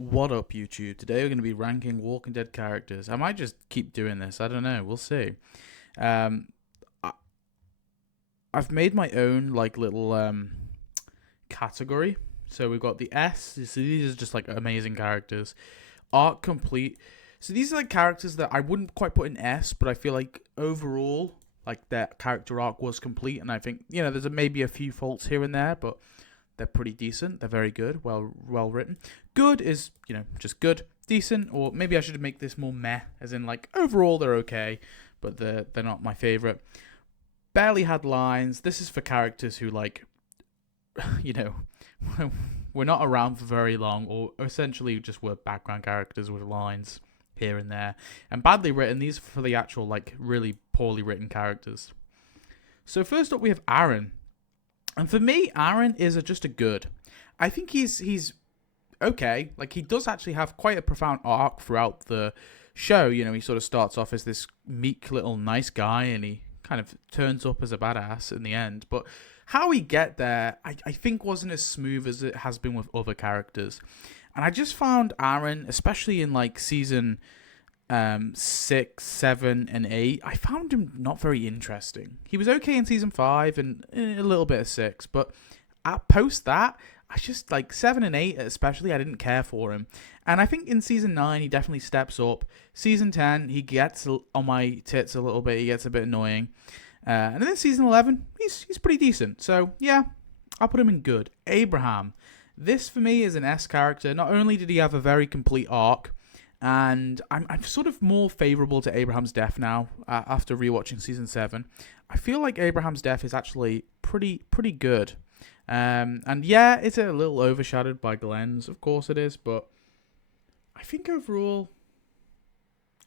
What up, YouTube? Today we're going to be ranking Walking Dead characters. I might just keep doing this. I don't know. We'll see. Um, I, I've made my own like little category. So we've got the S. So these are just like amazing characters. Arc complete. So these are like characters that I wouldn't quite put in S, but I feel like overall, like their character arc was complete, and I think there's maybe a few faults here and there, but they're pretty decent. They're very good. Well written. Good is just good. Decent, or maybe I should make this more meh, as in like overall they're okay, but they're not my favorite. Barely had lines. This is for characters who like you know we're not around for very long, or essentially just were background characters with lines here and there, and badly written. These are for the actual like really poorly written characters. So first up we have Aaron. And for me, Aaron is just a good. I think he's okay. Like he does actually have quite a profound arc throughout the show. He sort of starts off as this meek little nice guy, and he kind of turns up as a badass in the end. But how he get there, I think wasn't as smooth as it has been with other characters. And I just found Aaron, especially in like season 6, 7, and 8, I found him not very interesting. He was okay in season 5 and a little bit of 6, but at post that, I just like 7 and 8 especially, I didn't care for him. And I think in season 9 he definitely steps up. Season 10 he gets on my tits a little bit. He gets a bit annoying. And then season 11 he's pretty decent. So yeah, I'll put him in good. Abraham. This for me is an S character. Not only did he have a very complete arc, and I'm sort of more favourable to Abraham's death now after rewatching season 7. I feel like Abraham's death is actually pretty good. And yeah, it's a little overshadowed by Glenn's, of course it is, but I think overall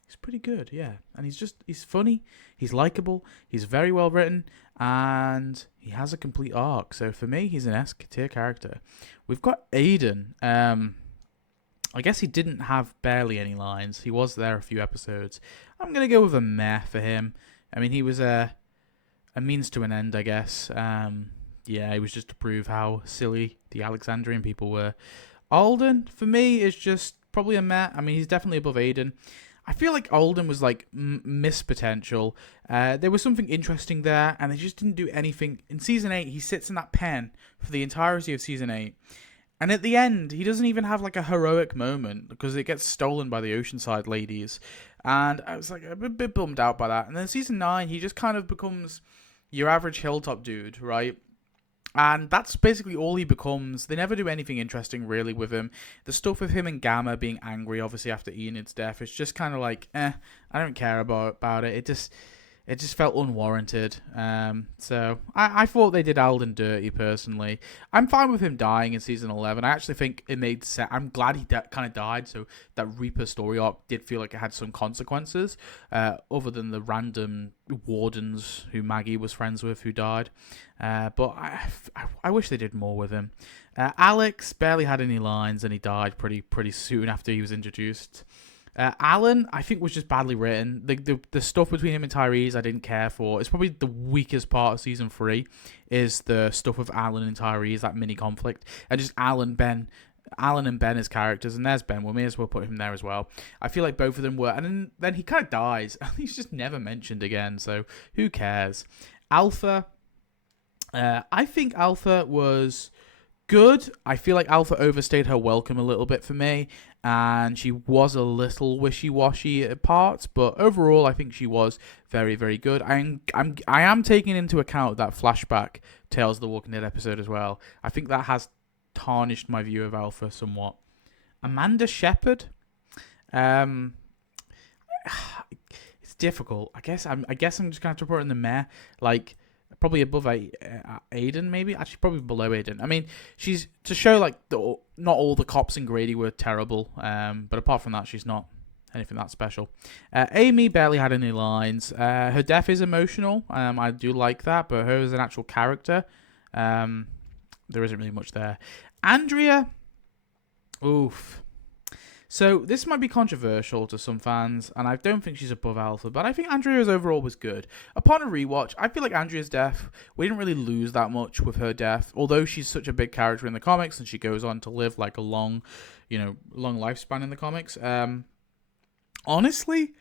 he's pretty good, yeah. And he's funny, he's likable, he's very well written, and he has a complete arc. So for me, he's an S tier character. We've got Aiden. I guess he didn't have barely any lines. He was there a few episodes. I'm going to go with a meh for him. I mean, he was a means to an end, I guess. Yeah, he was just to prove how silly the Alexandrian people were. Alden, for me, is just probably a meh. I mean, he's definitely above Aiden. I feel like Alden was like missed potential. There was something interesting there, and they just didn't do anything. In season 8, he sits in that pen for the entirety of season 8. And at the end, he doesn't even have like a heroic moment because it gets stolen by the Oceanside ladies. And I was like a bit bummed out by that. And then season 9, he just kind of becomes your average hilltop dude, right? And that's basically all he becomes. They never do anything interesting really with him. The stuff with him and Gamma being angry, obviously after Enid's death, it's just kind of like, I don't care about it. It just felt unwarranted. So I thought they did Alden dirty personally. I'm fine with him dying in season 11. I actually think it made sense. I'm glad he kind of died, so that Reaper story arc did feel like it had some consequences, other than the random wardens who Maggie was friends with who died. But I wish they did more with him. Alex barely had any lines, and he died pretty soon after he was introduced. Alan, I think, was just badly written. The stuff between him and Tyrese, I didn't care for. It's probably the weakest part of season 3, is the stuff with Alan and Tyrese, that mini conflict, and just Alan and Ben as characters. And there's Ben. We may as well put him there as well. I feel like both of them were, and then he kind of dies. He's just never mentioned again. So who cares? Alpha. I think Alpha was good. I feel like Alpha overstayed her welcome a little bit for me, and she was a little wishy-washy at parts, but overall I think she was very, very good. I am taking into account that flashback Tales of the Walking Dead episode as well. I think that has tarnished my view of Alpha somewhat. Amanda Shepherd, um, it's difficult. I guess I'm just gonna have to put her in the meh. Like, probably above Aiden, maybe. Actually, probably below Aiden. I mean, she's to show like not all the cops in Grady were terrible, but apart from that, she's not anything that special. Amy barely had any lines. Her death is emotional. I do like that, but her as an actual character, there isn't really much there. Andrea, oof. So this might be controversial to some fans, and I don't think she's above Alpha, but I think Andrea's overall was good. Upon a rewatch, I feel like Andrea's death, we didn't really lose that much with her death, although she's such a big character in the comics, and she goes on to live like a long, long lifespan in the comics. Honestly,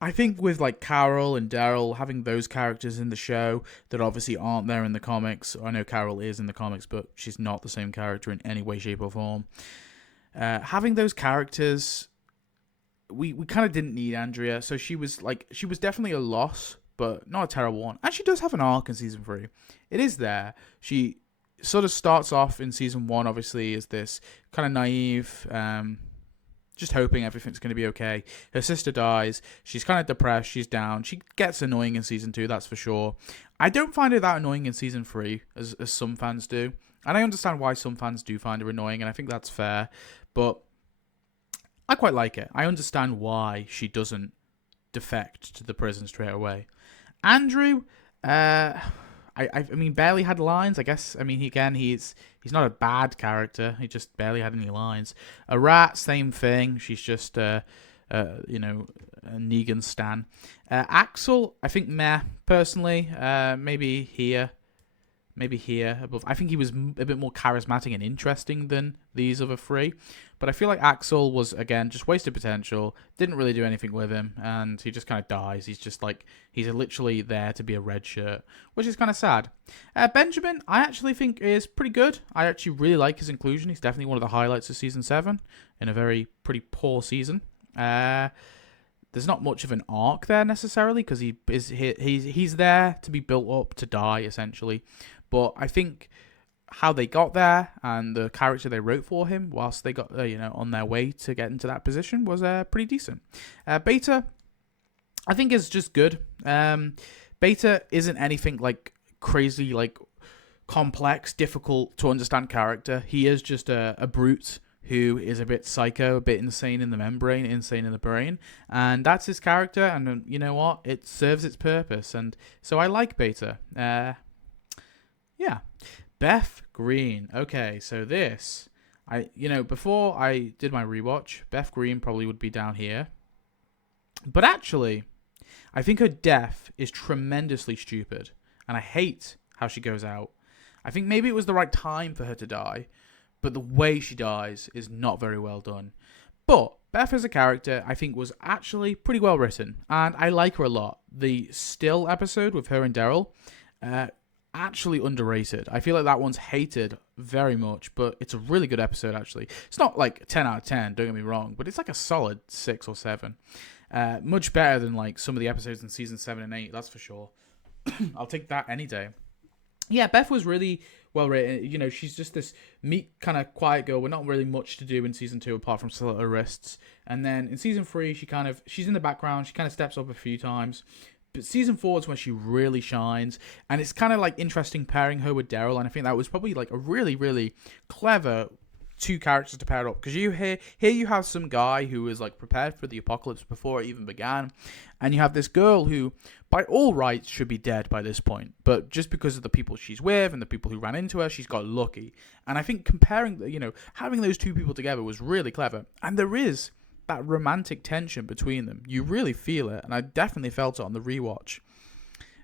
I think with like Carol and Daryl having those characters in the show that obviously aren't there in the comics. I know Carol is in the comics, but she's not the same character in any way, shape, or form. Having those characters, we kind of didn't need Andrea, so she was definitely a loss, but not a terrible one. And she does have an arc in season 3. It is there. She sort of starts off in season 1, obviously, as this kind of naive, just hoping everything's going to be okay. Her sister dies. She's kind of depressed. She's down. She gets annoying in season 2, that's for sure. I don't find her that annoying in season 3, as some fans do. And I understand why some fans do find her annoying, and I think that's fair. But I quite like it. I understand why she doesn't defect to the prison straight away. Andrew, I mean, barely had lines. I guess. I mean, he's not a bad character. He just barely had any lines. A rat, same thing. She's just a Negan stan. Axel, I think meh personally. Maybe here above. I think he was a bit more charismatic and interesting than these other 3. But I feel like Axel was, again, just wasted potential. Didn't really do anything with him. And he just kind of dies. He's just like, he's literally there to be a red shirt, which is kind of sad. Benjamin, I actually think is pretty good. I actually really like his inclusion. He's definitely one of the highlights of season 7 in a pretty poor season. There's not much of an arc there necessarily because he's there to be built up to die essentially. But I think how they got there and the character they wrote for him whilst they got on their way to get into that position was pretty decent. Beta, I think is just good. Beta isn't anything like crazy, like complex, difficult to understand character. He is just a brute who is a bit psycho, a bit insane in the membrane, insane in the brain. And that's his character, and you know what? It serves its purpose. And so I like Beta. Yeah. Beth Green. Okay, so this, before I did my rewatch, Beth Green probably would be down here. But actually, I think her death is tremendously stupid. And I hate how she goes out. I think maybe it was the right time for her to die, but the way she dies is not very well done. But Beth as a character, I think, was actually pretty well written, and I like her a lot. The Still episode with her and Daryl, actually underrated. I feel like that one's hated very much, but it's a really good episode, actually. It's not like 10 out of 10, don't get me wrong, but it's like a solid 6 or 7. Much better than like some of the episodes in season 7 and 8, that's for sure. I'll take that any day. Yeah, Beth was really well written. She's just this meek, kind of quiet girl with not really much to do in season 2 apart from slit her wrists. And then in season 3, she's in the background. She kind of steps up a few times. But season 4 is when she really shines. And it's kind of like interesting pairing her with Daryl. And I think that was probably like a really, really clever 2 characters to pair up, because here you have some guy who is like prepared for the apocalypse before it even began, and you have this girl who by all rights should be dead by this point, but just because of the people she's with and the people who ran into her, she's got lucky. And I think having those 2 people together was really clever, and there is that romantic tension between them. You really feel it, and I definitely felt it on the rewatch.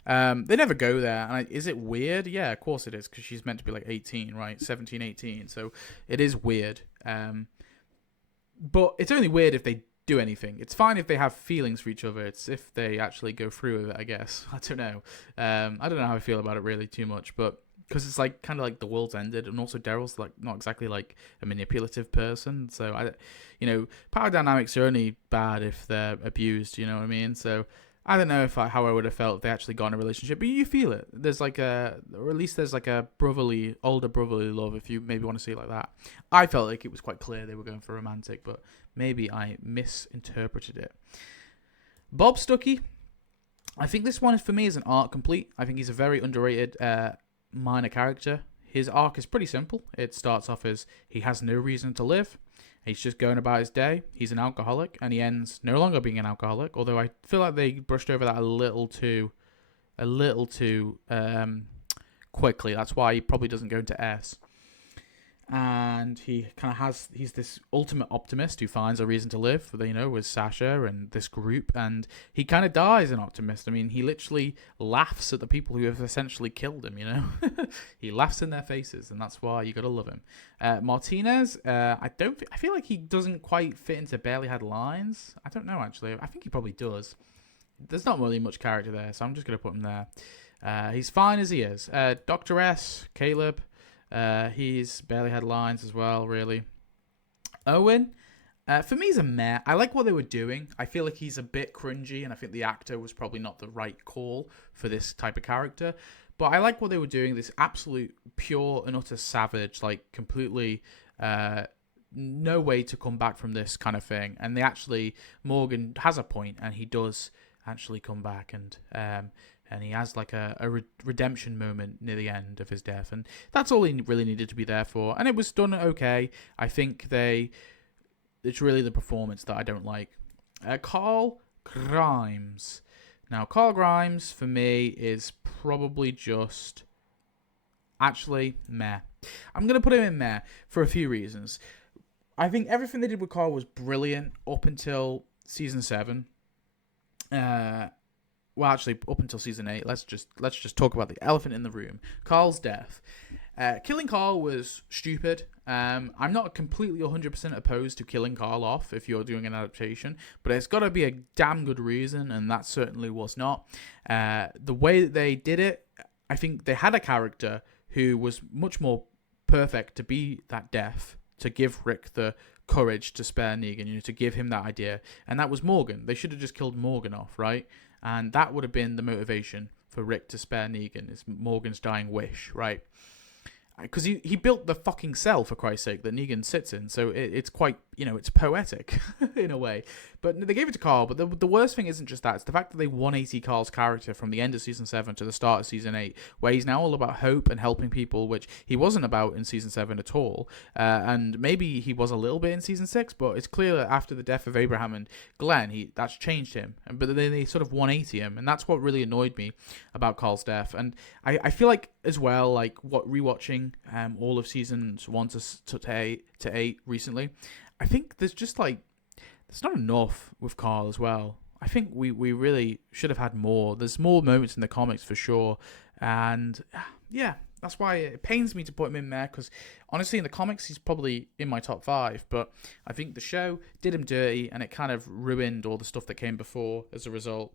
They never go there. And is it weird? Yeah, of course it is, because she's meant to be like 18, right? 17, 18. So it is weird. But it's only weird if they do anything. It's fine if they have feelings for each other. It's if they actually go through with it, I guess. I don't know. I don't know how I feel about it really too much, but because it's like kind of like the world's ended, and also Daryl's like not exactly like a manipulative person. So power dynamics are only bad if they're abused. You know what I mean? So I don't know how I would have felt if they actually got in a relationship, but you feel it. There's or at least there's like a older brotherly love, if you maybe want to see it like that. I felt like it was quite clear they were going for romantic, but maybe I misinterpreted it. Bob Stuckey, I think this one for me is an arc complete. I think he's a very underrated minor character. His arc is pretty simple. It starts off as he has no reason to live. He's just going about his day. He's an alcoholic, and he ends no longer being an alcoholic. Although I feel like they brushed over that a little too quickly. That's why he probably doesn't go into S. and he's this ultimate optimist who finds a reason to live, with Sasha and this group, and he kind of dies an optimist. I mean, he literally laughs at the people who have essentially killed him. He laughs in their faces, and that's why you gotta love him. Martinez, I feel like he doesn't quite fit into Barely Had Lines. I don't know, actually. I think he probably does. There's not really much character there, so I'm just gonna put him there. He's fine as he is. Dr. S, Caleb. He's Barely Had Lines as well, really. Owen, for me, he's a meh. I like what they were doing. I feel like he's a bit cringy, and I think the actor was probably not the right call for this type of character. But I like what they were doing. This absolute pure and utter savage, like completely no way to come back from this kind of thing. And Morgan has a point, and he does actually come back, and he has like a redemption moment near the end of his death, and that's all he really needed to be there for. And it was done okay. I think it's really the performance that I don't like. Carl Grimes. Now, Carl Grimes for me is probably just actually meh. I'm gonna put him in meh for a few reasons. I think everything they did with Carl was brilliant up until season 7. Well, actually, up until season 8. Let's just talk about the elephant in the room. Carl's death. Killing Carl was stupid. I'm not completely 100% opposed to killing Carl off if you're doing an adaptation, but it's got to be a damn good reason, and that certainly was not. The way that they did it, I think they had a character who was much more perfect to be that death, to give Rick the courage to spare Negan, to give him that idea, and that was Morgan. They should have just killed Morgan off, right? And that would have been the motivation for Rick to spare Negan, is Morgan's dying wish, right? Because he built the fucking cell, for Christ's sake, that Negan sits in. So it's quite, it's poetic in a way. But they gave it to Carl. But the worst thing isn't just that. It's the fact that they 180 Carl's character from the end of season 7 to the start of season 8, where he's now all about hope and helping people, which he wasn't about in season 7 at all. And maybe he was a little bit in season 6, but it's clear that after the death of Abraham and Glenn, that's changed him. But then they sort of 180 him. And that's what really annoyed me about Carl's death. And I feel like, as well, like rewatching all of seasons 1 to 8 recently, I think there's just there's not enough with Carl as well. I think we really should have had more. There's more moments in the comics for sure, and yeah, that's why it pains me to put him in there, because honestly in the comics he's probably in my top 5, but I think the show did him dirty, and it kind of ruined all the stuff that came before as a result.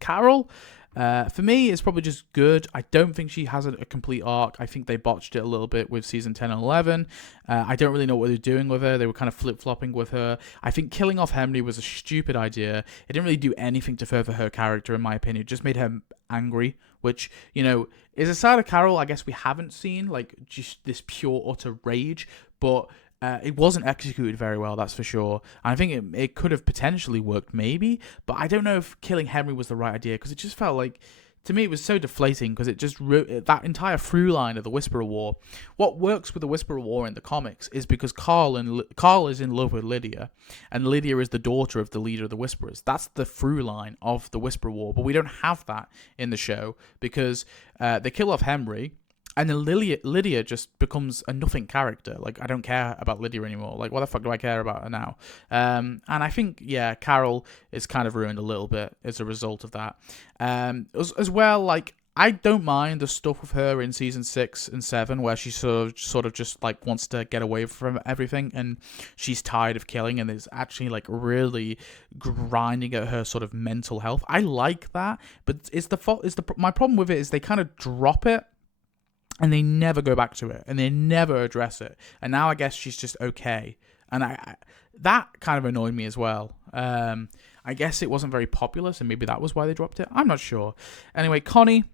Carol, for me, is probably just good. I don't think she has a complete arc. I think they botched it a little bit with season 10 and 11. I don't really know what they're doing with her. They were kind of flip-flopping with her. I think killing off Henry was a stupid idea. It didn't really do anything to further her character, in my opinion. It just made her angry, which, is a side of Carol I guess we haven't seen, like just this pure, utter rage, but it wasn't executed very well, that's for sure. And I think it could have potentially worked, maybe. But I don't know if killing Henry was the right idea, because it just felt like, to me, it was so deflating, because it just that entire through line of the Whisperer War. What works with the Whisperer War in the comics is because Carl is in love with Lydia, and Lydia is the daughter of the leader of the Whisperers. That's the through line of the Whisperer War. But we don't have that in the show, because they kill off Henry. And then Lydia just becomes a nothing character. Like, I don't care about Lydia anymore. Like, what the fuck do I care about her now? And I think, yeah, Carol is kind of ruined a little bit as a result of that. As well, like, I don't mind the stuff with her in season 6 and 7, where she sort of just like wants to get away from everything, and she's tired of killing, and is actually like really grinding at her sort of mental health. I like that, but my problem with it is they kind of drop it, and they never go back to it, and they never address it. And now I guess she's just okay. And that kind of annoyed me as well. I guess it wasn't very popular, so maybe that was why they dropped it. I'm not sure. Anyway, Connie,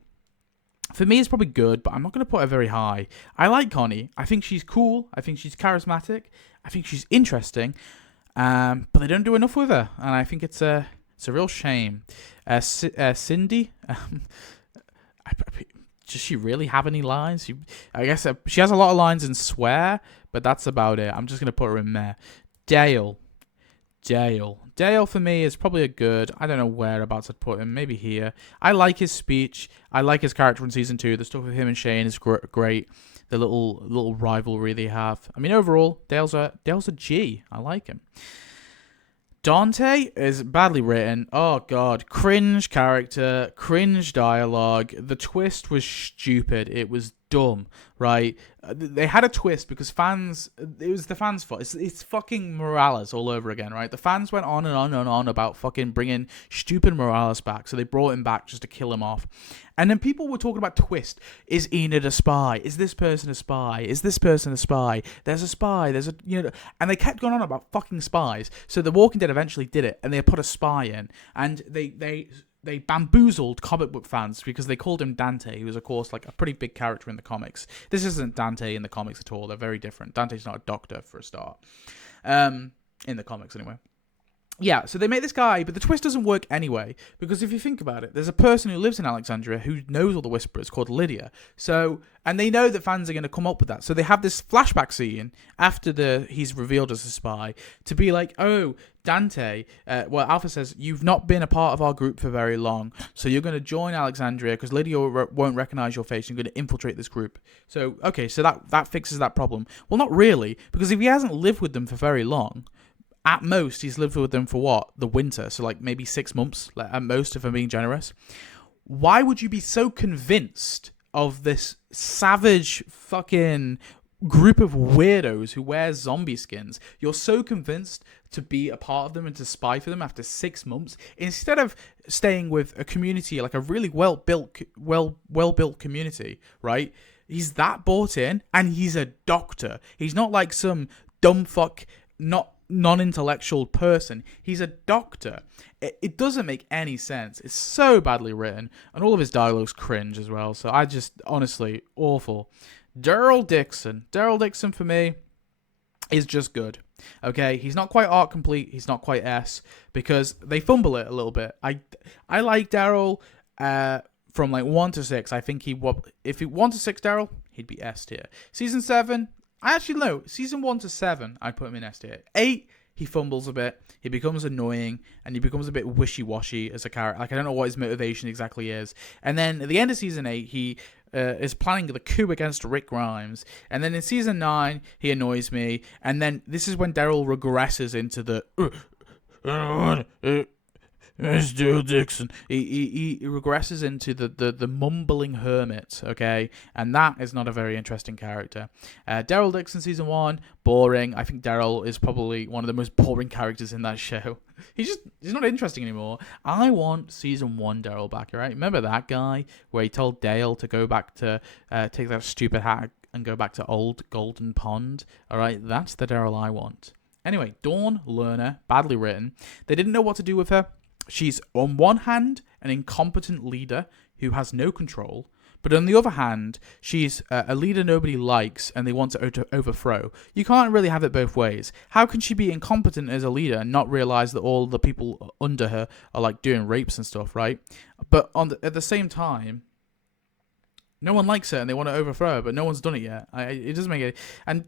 for me, it's probably good, but I'm not going to put her very high. I like Connie. I think she's cool. I think she's charismatic. I think she's interesting. But they don't do enough with her, and I think it's a real shame. Cindy... Does she really have any lines? I guess she has a lot of lines in Swear, but that's about it. I'm just going to put her in there. Dale for me is probably a good. I don't know whereabouts I'd put him. Maybe here. I like his speech. I like his character in season 2. The stuff with him and Shane is great. the little rivalry they have. I mean, overall, Dale's a G. I like him. Dante is badly written. Oh god, cringe character, cringe dialogue. The twist was stupid. It was dumb, right? They had a twist because fans. It was the fans' fault. It's fucking Morales all over again, right? The fans went on and on and on about fucking bringing stupid Morales back, so they brought him back just to kill him off. And then people were talking about twist. Is Enid a spy? Is this person a spy? Is this person a spy? There's a spy. There's a and they kept going on about fucking spies. So The Walking Dead eventually did it, and they put a spy in, and they bamboozled comic book fans because they called him Dante, who was, of course, like a pretty big character in the comics. This isn't Dante in the comics at all. They're very different. Dante's not a doctor, for a start. In the comics, anyway. Yeah, so they make this guy, but the twist doesn't work anyway, because if you think about it, there's a person who lives in Alexandria who knows all the Whisperers called Lydia. So, and they know that fans are going to come up with that. So they have this flashback scene after he's revealed as a spy to be like, oh, Dante, Alpha says, you've not been a part of our group for very long, so you're going to join Alexandria because Lydia won't recognize your face. You're going to infiltrate this group. So, okay, so that fixes that problem. Well, not really, because if he hasn't lived with them for very long, at most, he's lived with them for what? The winter. So, like, maybe 6 months, at most, if I'm being generous. Why would you be so convinced of this savage fucking group of weirdos who wear zombie skins? You're so convinced to be a part of them and to spy for them after 6 months, instead of staying with a community, like a really well-built community, right? He's that bought in, and he's a doctor. He's not like some dumb fuck, non-intellectual person. He's a doctor. It doesn't make any sense. It's so badly written, and all of his dialogue's cringe as well. So I just, honestly, awful. Daryl Dixon for me is just good. Okay, he's not quite arc complete. He's not quite S, because they fumble it a little bit. I like Daryl from like 1 to 6. I think if he 1 to 6 Daryl, he'd be S tier. Season 7. Season 1 to 7, I'd put him in S tier. 8, he fumbles a bit, he becomes annoying, and he becomes a bit wishy-washy as a character. Like, I don't know what his motivation exactly is. And then at the end of Season 8, he is planning the coup against Rick Grimes. And then in Season 9, he annoys me. And then this is when Daryl regresses into the... It's Daryl Dixon. He regresses into the mumbling hermit, okay? And that is not a very interesting character. Daryl Dixon Season 1, boring. I think Daryl is probably one of the most boring characters in that show. He's not interesting anymore. I want Season 1 Daryl back, all right? Remember that guy where he told Dale to go back to take that stupid hat and go back to old Golden Pond? All right, that's the Daryl I want. Anyway, Dawn Lerner, badly written. They didn't know what to do with her. She's, on one hand, an incompetent leader who has no control, but on the other hand, she's a leader nobody likes and they want to overthrow. You can't really have it both ways. How can she be incompetent as a leader and not realize that all the people under her are like doing rapes and stuff, right? But at the same time, no one likes her and they want to overthrow her, but no one's done it yet. It doesn't make it. And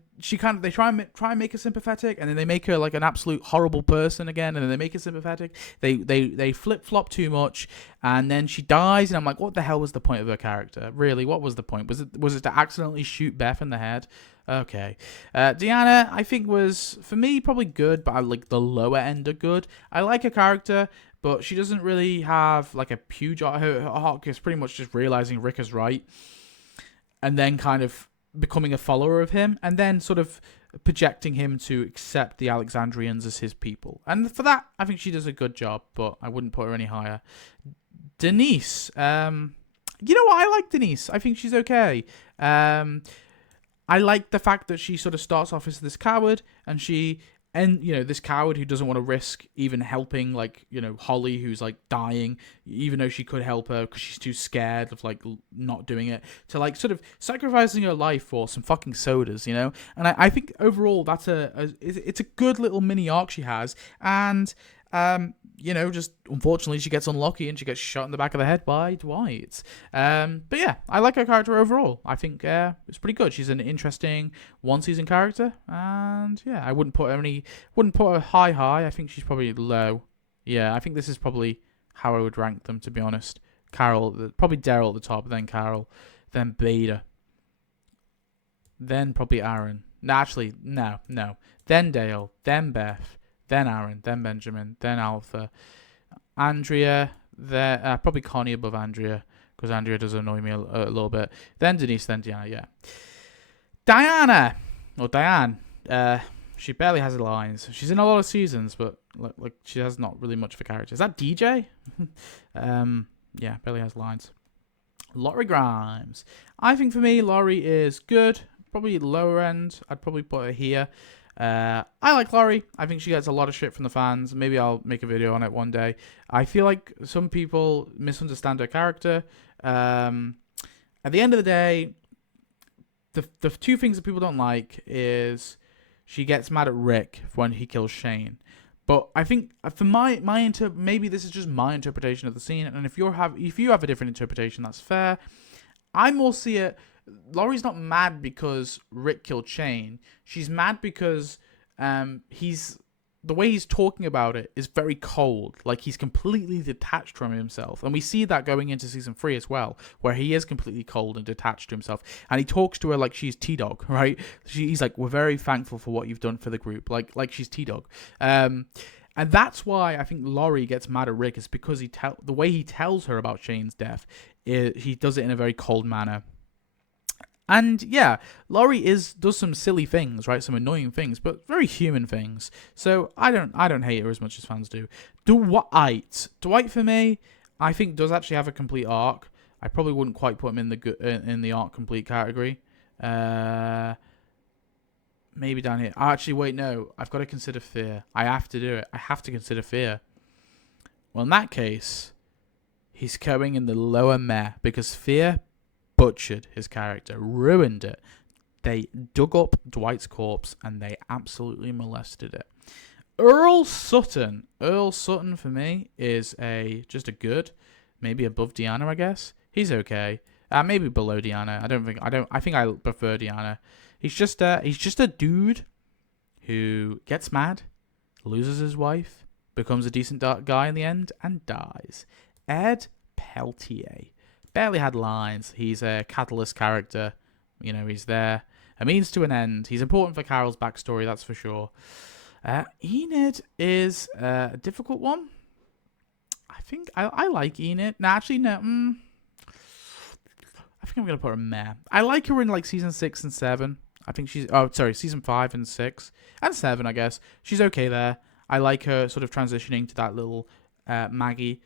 they try and make her sympathetic, and then they make her like an absolute horrible person again, and then they make her sympathetic. They flip flop too much, and then she dies, and I'm like, what the hell was the point of her character? Really, what was the point? Was it to accidentally shoot Beth in the head? Okay. Deanna, I think, was, for me, probably good, but I like the lower end of good. I like her character, but she doesn't really have like a huge arc. Her arc is pretty much just realizing Rick is right, and then kind of becoming a follower of him, and then sort of projecting him to accept the Alexandrians as his people. And for that, I think she does a good job, but I wouldn't put her any higher. Denise, you know what? I like Denise. I think she's okay. I like the fact that she sort of starts off as this coward, and this coward who doesn't want to risk even helping, like, Holly, who's like dying, even though she could help her because she's too scared of like not doing it, to like sort of sacrificing her life for some fucking sodas, And I think overall that's it's a good little mini arc she has, and just unfortunately she gets unlucky and she gets shot in the back of the head by Dwight. But yeah, I like her character overall. I think it's pretty good. She's an interesting one-season character, and yeah, I wouldn't put her high. I think she's probably low. Yeah, I think this is probably how I would rank them, to be honest. Carol, probably Daryl at the top, then Carol, then Beta. then probably Aaron. No, actually, no. Then Dale, then Beth, then Aaron, then Benjamin, then Alpha, Andrea, then probably Connie above Andrea, because Andrea does annoy me a little bit. Then Denise, then Diana, yeah. Diana, or Diane, she barely has lines. She's in a lot of seasons, but like she has not really much of a character. Is that DJ? Yeah, barely has lines. Laurie Grimes. I think for me, Laurie is good. Probably lower end. I'd probably put her here. I like Laurie. I think she gets a lot of shit from the fans. Maybe I'll make a video on it one day. I feel like some people misunderstand her character. At the end of the day, the two things that people don't like is she gets mad at Rick when he kills Shane. But I think for maybe this is just my interpretation of the scene, and if you have a different interpretation, that's fair. I more see it. Laurie's not mad because Rick killed Shane. She's mad because the way he's talking about it is very cold. Like, he's completely detached from himself. And we see that going into season 3 as well, where he is completely cold and detached to himself. And he talks to her like she's T-Dog, right? He's like, we're very thankful for what you've done for the group. Like she's T-Dog. And that's why I think Laurie gets mad at Rick, is because the way he tells her about Shane's death, he does it in a very cold manner. And yeah, Laurie does some silly things, right? Some annoying things, but very human things. So I don't hate her as much as fans do. Dwight for me, I think does actually have a complete arc. I probably wouldn't quite put him in the arc complete category. Maybe down here. Actually, wait, no. I've got to consider Fear. I have to do it. I have to consider Fear. Well, in that case, he's going in the lower meh, because Fear butchered his character, ruined it. They dug up Dwight's corpse and they absolutely molested it. Earl Sutton for me is just a good, maybe above Deanna, I guess. He's okay. Maybe below Deanna. I think I prefer Deanna. He's just a dude who gets mad, loses his wife, becomes a decent guy in the end, and dies. Ed Peltier. Barely had lines. He's a catalyst character. You know, he's there. A means to an end. He's important for Carol's backstory, that's for sure. Enid is a difficult one. I think I like Enid. No, actually, no. I think I'm going to put her meh. I like her in like season 6 and 7. I think season 5 and 6. And 7, I guess. She's okay there. I like her sort of transitioning to that little Maggie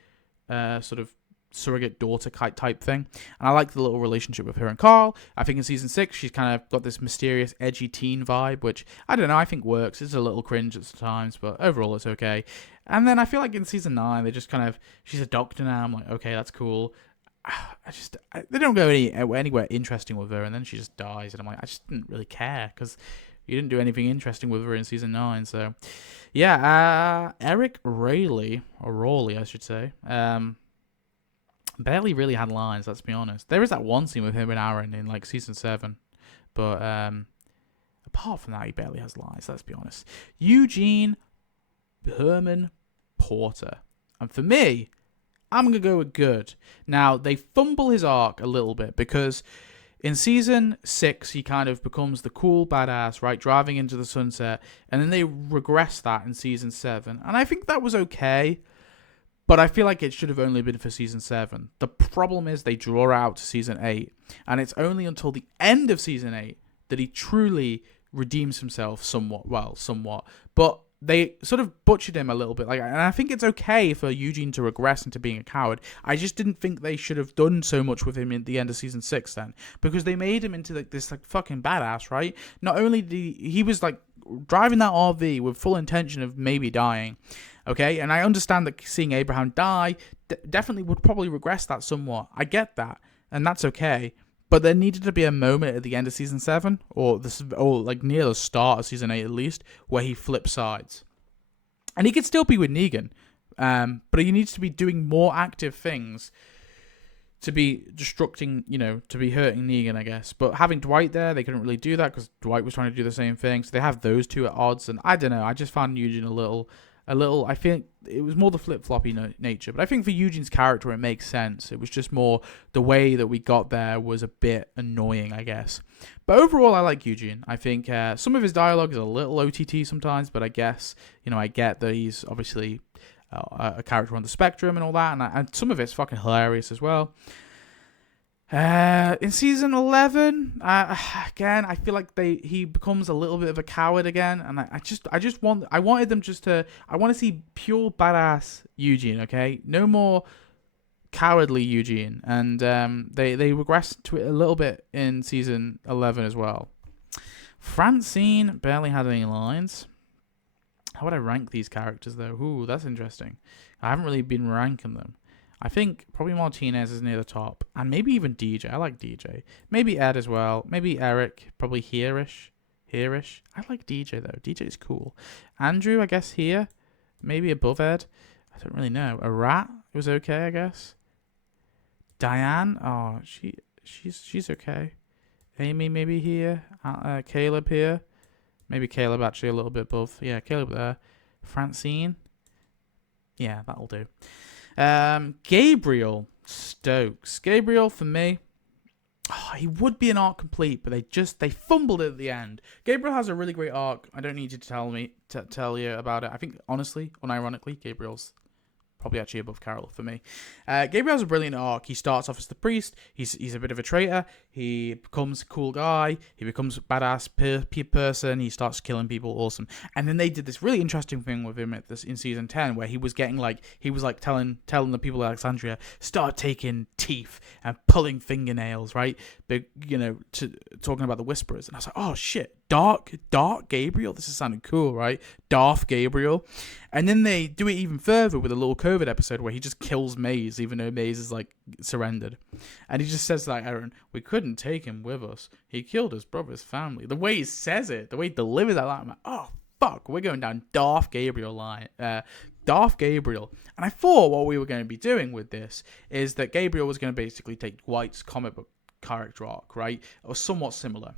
sort of surrogate daughter type thing, and I like the little relationship with her and Carl. I think in season 6 she's kind of got this mysterious edgy teen vibe, which I don't know, I think works. It's a little cringe at times, but overall it's okay. And then I feel like in season 9 they just kind of, she's a doctor now. I'm like, okay, that's cool. They don't go anywhere interesting with her, and then she just dies, and I'm like, I just didn't really care because you didn't do anything interesting with her in season 9. So yeah, Eric Rayleigh, or Rawley I should say, barely really had lines, let's be honest. There is that one scene with him and Aaron in like season 7, but apart from that, he barely has lines, let's be honest. Eugene Herman Porter. And for me, I'm going to go with good. Now, they fumble his arc a little bit because in season 6, he kind of becomes the cool badass, right, driving into the sunset, and then they regress that in season 7. And I think that was okay, but I feel like it should have only been for season 7. The problem is they draw out to season 8, and it's only until the end of season 8 that he truly redeems himself somewhat. But they sort of butchered him a little bit, and I think it's okay for Eugene to regress into being a coward. I just didn't think they should have done so much with him in the end of season 6 then, because they made him into this fucking badass, right? Not only did he was like driving that RV with full intention of maybe dying. Okay, and I understand that seeing Abraham die definitely would probably regress that somewhat. I get that, and that's okay. But there needed to be a moment at the end of season 7, or like near the start of season 8 at least, where he flips sides. And he could still be with Negan, but he needs to be doing more active things to be to be hurting Negan, I guess. But having Dwight there, they couldn't really do that because Dwight was trying to do the same thing. So they have those two at odds, and I don't know. I just found Eugene a little a little. I think it was more the flip floppy nature, but I think for Eugene's character, it makes sense. It was just more the way that we got there was a bit annoying, I guess. But overall, I like Eugene. I think some of his dialogue is a little OTT sometimes, but I guess I get that he's obviously a character on the spectrum and all that, and some of it's fucking hilarious as well. In season 11, again, I feel like he becomes a little bit of a coward again, and I wanted them I want to see pure badass Eugene, okay? No more cowardly Eugene, and they regressed to it a little bit in season 11 as well. Francine barely had any lines. How would I rank these characters though? Ooh, that's interesting. I haven't really been ranking them. I think probably Martinez is near the top, and maybe even DJ. I like DJ. Maybe Ed as well. Maybe Eric. Probably here-ish. I like DJ though. DJ is cool. Andrew, I guess here. Maybe above Ed. I don't really know. A rat was okay, I guess. Diane. Oh, she's okay. Amy maybe here. Caleb here. Maybe Caleb actually a little bit above. Yeah, Caleb there. Francine. Yeah, that'll do. Gabriel Stokes. Gabriel, for me, he would be an arc complete, but they fumbled it at the end. Gabriel has a really great arc. I don't need you to tell you about it. I think, honestly, unironically, Gabriel's probably actually above Carol for me. Gabriel has a brilliant arc. He starts off as the priest. He's a bit of a traitor. He becomes a cool guy. He becomes a badass person. He starts killing people. Awesome. And then they did this really interesting thing with him in season 10, where he was telling the people of Alexandria, start taking teeth and pulling fingernails, right? But talking about the Whisperers, and I was like, oh shit, Dark Gabriel. This is sounding cool, right? Darth Gabriel. And then they do it even further with a little COVID episode where he just kills Maze, even though Maze is like surrendered. And he just says like, Aaron, we couldn't take him with us. He killed his brother's family. The way he says it, the way he delivers that line, I'm like, oh fuck, we're going down Darth Gabriel line. Darth Gabriel. And I thought what we were going to be doing with this is that Gabriel was going to basically take Dwight's comic book character arc, right? Or somewhat similar.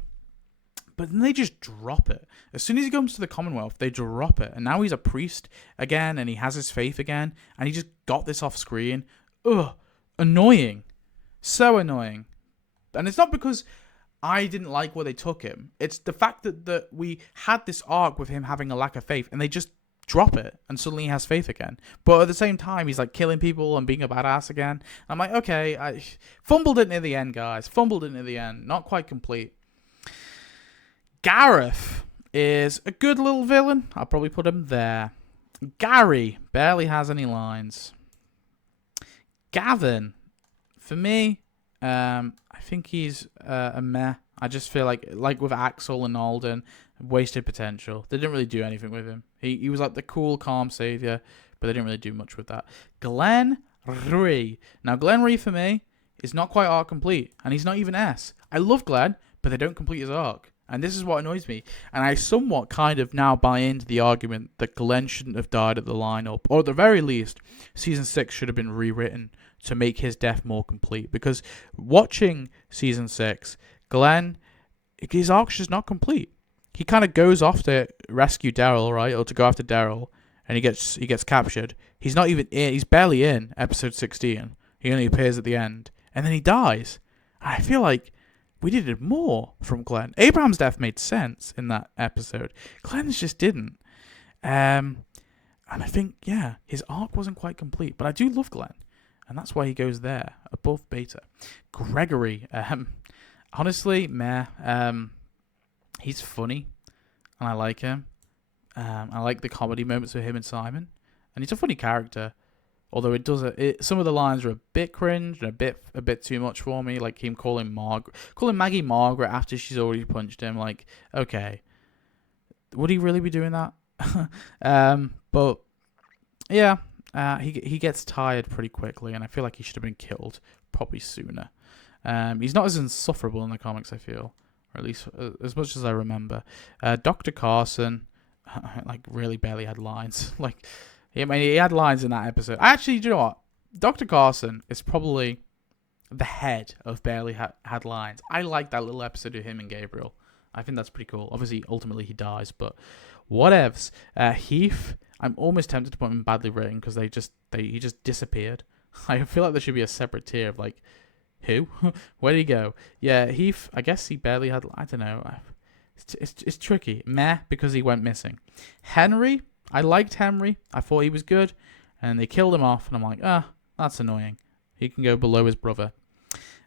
But then they just drop it. As soon as he comes to the Commonwealth, they drop it. And now he's a priest again, and he has his faith again, and he just got this off screen. Ugh. Annoying. So annoying. And it's not because I didn't like where they took him. It's the fact that we had this arc with him having a lack of faith, and they just drop it, and suddenly he has faith again. But at the same time, he's like killing people and being a badass again. I'm like, okay, I fumbled it near the end, guys. Fumbled it near the end. Not quite complete. Gareth is a good little villain. I'll probably put him there. Gary barely has any lines. Gavin, for me, I think he's a meh. I just feel like with Axel and Alden, wasted potential. They didn't really do anything with him. He was like the cool, calm savior, but they didn't really do much with that. Glenn Rhee. Now, Glenn Rhee for me is not quite arc complete, and he's not even S. I love Glenn, but they don't complete his arc. And this is what annoys me. And I somewhat kind of now buy into the argument that Glenn shouldn't have died at the lineup. Or at the very least, Season 6 should have been rewritten to make his death more complete. Because watching Season 6, Glenn, his arc's just not complete. He kind of goes off to rescue Daryl, right? Or to go after Daryl. And he gets captured. He's not even in. He's barely in episode 16. He only appears at the end. And then he dies. And I feel like we needed more from Glenn. Abraham's death made sense in that episode. Glenn's just didn't. And I think, yeah, his arc wasn't quite complete. But I do love Glenn. And that's why he goes there, above Beta. Gregory, honestly, meh. He's funny. And I like him. I like the comedy moments with him and Simon. And he's a funny character. Although some of the lines are a bit cringe and a bit too much for me, like him calling Maggie Margaret after she's already punched him. Like, okay, would he really be doing that? But yeah, he gets tired pretty quickly, and I feel like he should have been killed probably sooner. He's not as insufferable in the comics, I feel, or at least as much as I remember. Dr. Carson, like, really barely had lines, like. I mean, he had lines in that episode. Actually, do you know what? Dr. Carson is probably the head of barely had lines. I like that little episode of him and Gabriel. I think that's pretty cool. Obviously, ultimately he dies, but whatevs. Heath, I'm almost tempted to put him in badly written because he just disappeared. I feel like there should be a separate tier of like, who? Where did he go? Yeah, I guess he barely had. I don't know. It's tricky. Meh, because he went missing. Henry, I liked Henry. I thought he was good, and they killed him off, and I'm like, that's annoying. He can go below his brother.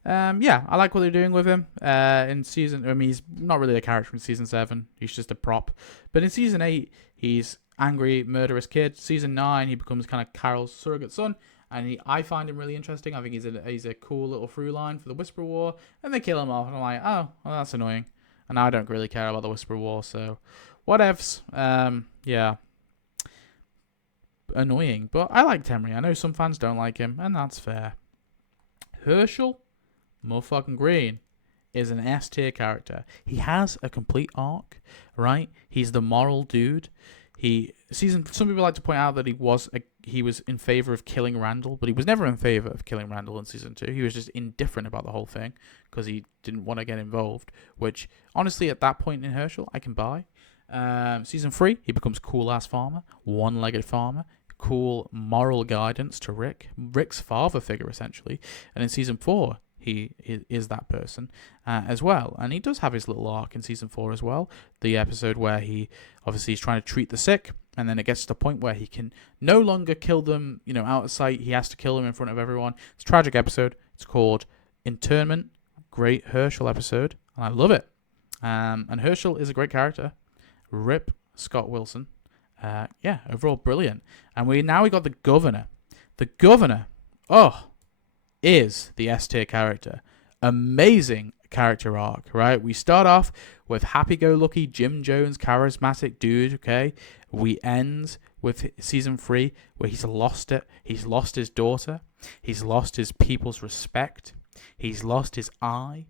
Yeah, I like what they're doing with him. In season, I mean, he's not really a character in season 7. He's just a prop. But in season 8, he's angry, murderous kid. Season 9, he becomes kind of Carol's surrogate son, and I find him really interesting. I think he's a cool little through line for the Whisper War, and they kill him off, and I'm like, oh, well, that's annoying. And I don't really care about the Whisper War, so whatevs. Yeah, annoying, but I liked Henry. I know some fans don't like him, and that's fair. Herschel, motherfucking Green, is an S tier character. He has a complete arc, right? He's the moral dude. Some people like to point out that he was in favor of killing Randall, but he was never in favor of killing Randall in season 2. He was just indifferent about the whole thing because he didn't want to get involved, which honestly at that point in Herschel I can buy. Season 3, he becomes cool ass farmer, one-legged farmer, cool moral guidance to Rick's father figure essentially, and in season 4 he is that person as well, and he does have his little arc in season 4 as well. The episode where he obviously is trying to treat the sick, and then it gets to the point where he can no longer kill them, out of sight. He has to kill them in front of everyone. It's a tragic episode. It's called Internment. Great Herschel episode, and I love it. And Herschel is a great character. Rip Scott Wilson. Overall brilliant. And we got the Governor. The Governor, is the S tier character. Amazing character arc, right? We start off with happy-go-lucky Jim Jones, charismatic dude, okay? We end with season 3 where he's lost it. He's lost his daughter. He's lost his people's respect. He's lost his eye.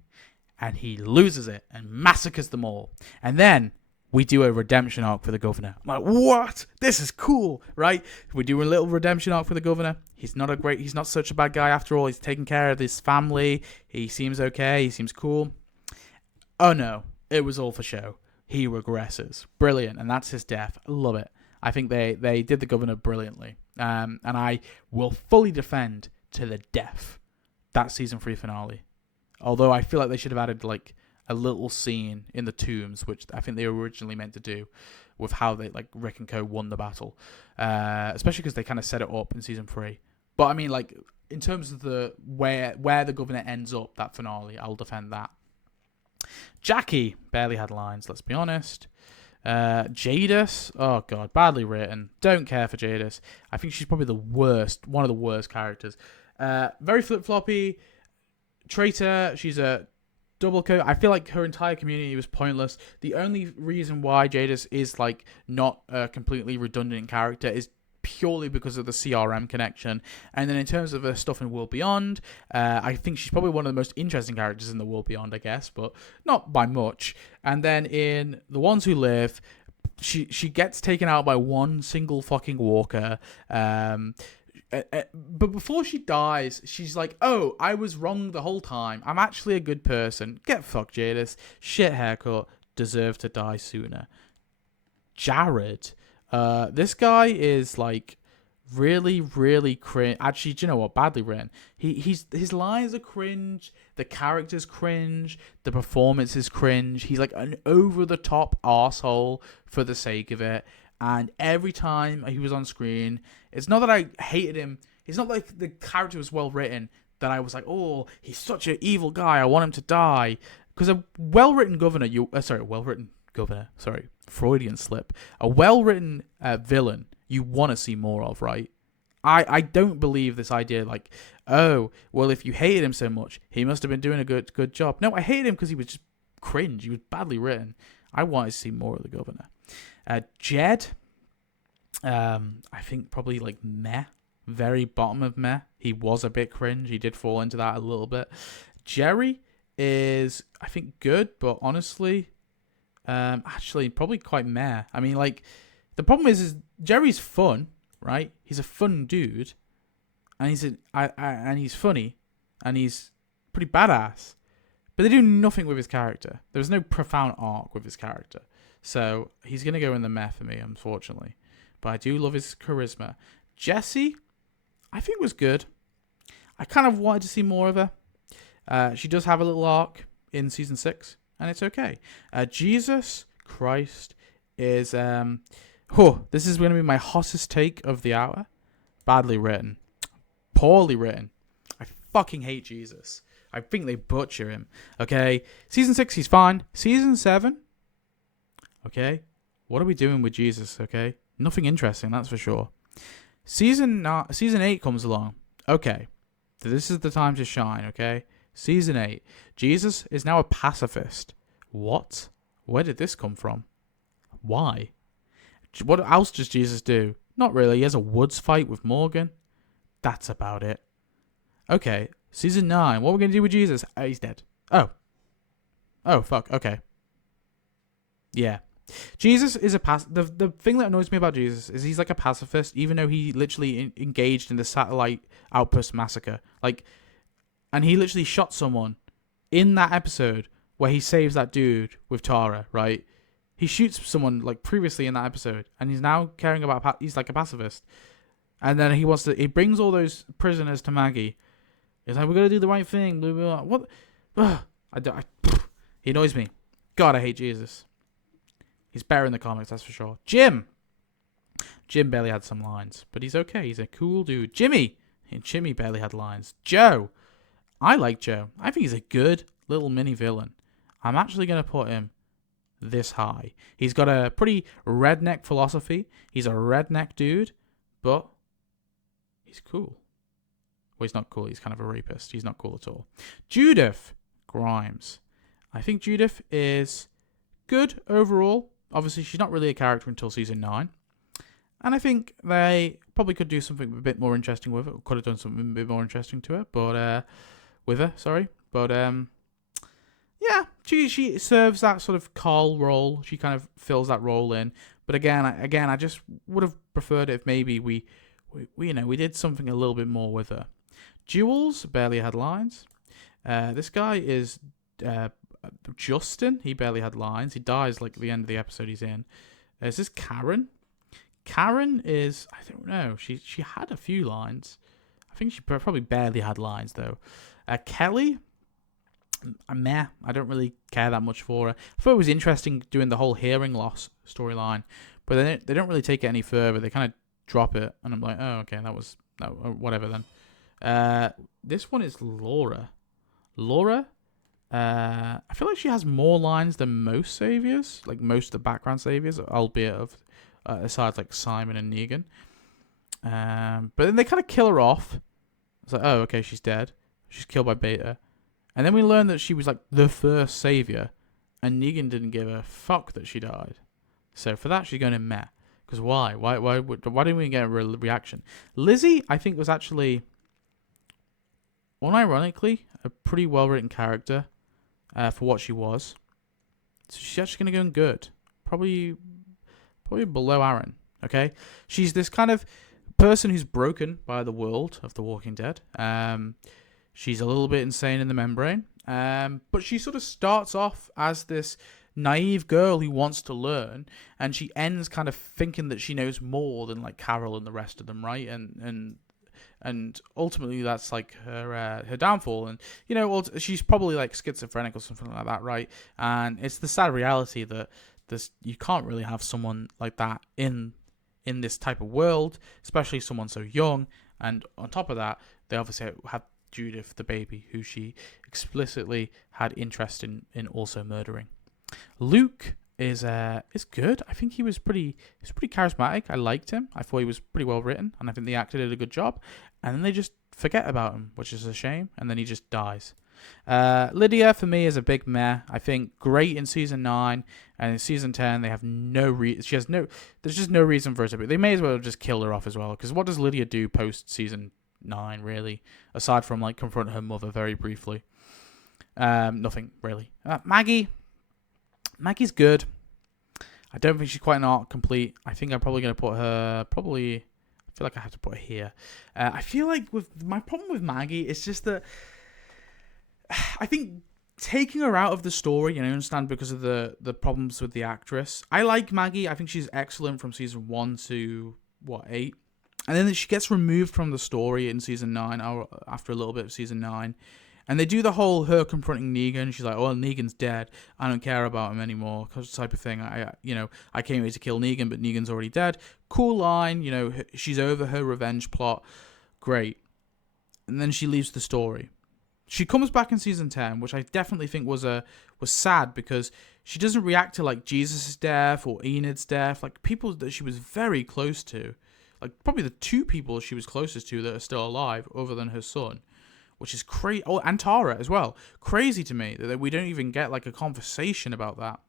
And he loses it and massacres them all. And then we do a redemption arc for the Governor. I'm like, what? This is cool, right? We do a little redemption arc for the Governor. He's not such a bad guy after all. He's taking care of his family. He seems okay. He seems cool. Oh no, it was all for show. He regresses. Brilliant. And that's his death. I love it. I think they did the Governor brilliantly. And I will fully defend to the death that season 3 finale. Although I feel like they should have added like a little scene in the tombs, which I think they were originally meant to do, with how they Rick and Co won the battle, especially because they kind of set it up in season 3. But I mean, in terms of the where the Governor ends up, that finale, I'll defend that. Jackie barely had lines, let's be honest. Jadis, oh god, badly written. Don't care for Jadis. I think she's probably one of the worst characters. Very flip-floppy. Traitor, she's a double coat. I feel like her entire community was pointless. The only reason why Jadis is not a completely redundant character is purely because of the CRM connection. And then in terms of her stuff in World Beyond, I think she's probably one of the most interesting characters in the World Beyond, I guess, but not by much. And then in The Ones Who Live, she gets taken out by one single fucking walker. But before she dies, she's like, oh, I was wrong the whole time. I'm actually a good person. Get fucked, Jadis. Shit haircut. Deserve to die sooner. Jared. This guy is really, really cringe. Actually, do you know what? Badly written. His lines are cringe. The character's cringe. The performance is cringe. He's like an over-the-top arsehole for the sake of it. And every time he was on screen, it's not that I hated him. It's not like the character was well written that I was like, oh, he's such an evil guy. I want him to die. Because a well-written governor, Freudian slip. A well-written villain you want to see more of, right? I don't believe this idea oh, well, if you hated him so much, he must have been doing a good job. No, I hated him because he was just cringe. He was badly written. I wanted to see more of the governor. Jed, I think probably meh, very bottom of meh. He was a bit cringe. He did fall into that a little bit. Jerry is, I think, good, but honestly, actually probably quite meh. I mean, the problem is Jerry's fun, right? He's a fun dude, and he's funny, and he's pretty badass. But they do nothing with his character. There's no profound arc with his character. So he's going to go in the meh for me, unfortunately. but I do love his charisma. Jessie, I think was good. I kind of wanted to see more of her. She does have a little arc in season 6, and it's okay. Jesus Christ is this is going to be my hottest take of the hour. Badly written, poorly written. I fucking hate Jesus. I think they butcher him. Okay, season 6 he's fine. Season 7, okay, what are we doing with Jesus? Okay, nothing interesting, that's for sure. Season 8 comes along. Okay, so this is the time to shine. Okay, season 8, Jesus is now a pacifist. What? Where did this come from? Why? What else does Jesus do? Not really. He has a woods fight with Morgan. That's about it. Okay, season 9. What are we going to do with Jesus? Oh, he's dead. Oh, fuck. Okay. Yeah. Jesus is a the thing that annoys me about Jesus is he's like a pacifist, even though he literally engaged in the satellite outpost massacre. Like, and he literally shot someone in that episode where he saves that dude with Tara, right? He shoots someone like previously in that episode, and he's now caring about. He's like a pacifist, and then he brings all those prisoners to Maggie. He's like, "We're gonna do the right thing." Blah, blah, blah. What? He annoys me. God, I hate Jesus. He's better in the comics, that's for sure. Jim barely had some lines, but he's okay. He's a cool dude. Jimmy barely had lines. Joe, I like Joe. I think he's a good little mini villain. I'm actually gonna put him this high. He's got a pretty redneck philosophy. He's a redneck dude, but he's cool. Well, he's not cool. He's kind of a rapist. He's not cool at all. Judith Grimes. I think Judith is good overall. Obviously, she's not really a character until season 9. And I think they probably could do something a bit more interesting with it. Could have done something a bit more interesting to her, but with her, sorry. But yeah, she serves that sort of Carl role. She kind of fills that role in. But again, I just would have preferred it if maybe we did something a little bit more with her. Jules barely had lines. This guy is Justin. He barely had lines. He dies like at the end of the episode he's in. Is this Karen? Karen is, I don't know. She had a few lines. I think she probably barely had lines though. Kelly, meh. I don't really care that much for her. I thought it was interesting doing the whole hearing loss storyline, but they don't really take it any further. They kind of drop it, and I'm like, oh, okay, that was whatever then. This one is Laura. I feel like she has more lines than most saviors, like most of the background saviors, albeit of aside like Simon and Negan. But then they kind of kill her off. It's like, oh, okay, she's dead. She's killed by Beta. And then we learn that she was like the first savior, and Negan didn't give a fuck that she died. So for that, she's going to meh. Because why? Why didn't we get a reaction? Lizzie, I think, was actually, unironically, a pretty well-written character for what she was. So she's actually going to go in good. Probably below Aaron, okay? She's this kind of person who's broken by the world of The Walking Dead. She's a little bit insane in the membrane. But she sort of starts off as this naive girl who wants to learn, and she ends kind of thinking that she knows more than like Carol and the rest of them, right? And ultimately that's like her downfall. And you know, she's probably like schizophrenic or something like that, right? And it's the sad reality that you can't really have someone like that in this type of world, especially someone so young. And on top of that, they obviously have Judith, the baby, who she explicitly had interest in also murdering. Luke is good. I think he was pretty charismatic. I liked him. I thought he was pretty well written, and I think the actor did a good job. And then they just forget about him, which is a shame. And then he just dies. Lydia for me is a big meh. I think great in season 9, and in season 10 they have no there's just no reason for her to be. They may as well just kill her off as well, because what does Lydia do post season 9 really, aside from like confront her mother very briefly? Nothing really. Maggie's good. I don't think she's quite an arc complete. I think I'm probably going to put her I feel like I have to put her here. I feel like with my problem with Maggie is just that I think taking her out of the story, and I understand because of the problems with the actress. I like Maggie. I think she's excellent from season 1 to, 8? And then she gets removed from the story in season 9, or after a little bit of season 9. And they do the whole her confronting Negan. She's like, "Oh, Negan's dead. I don't care about him anymore." Type of thing. I came here to kill Negan, but Negan's already dead. Cool line. She's over her revenge plot. Great. And then she leaves the story. She comes back in season 10, which I definitely think was sad, because she doesn't react to like Jesus' death or Enid's death, like people that she was very close to, like probably the 2 people she was closest to that are still alive, other than her son, which is crazy. Oh, and Tara as well. Crazy to me that we don't even get like a conversation about that,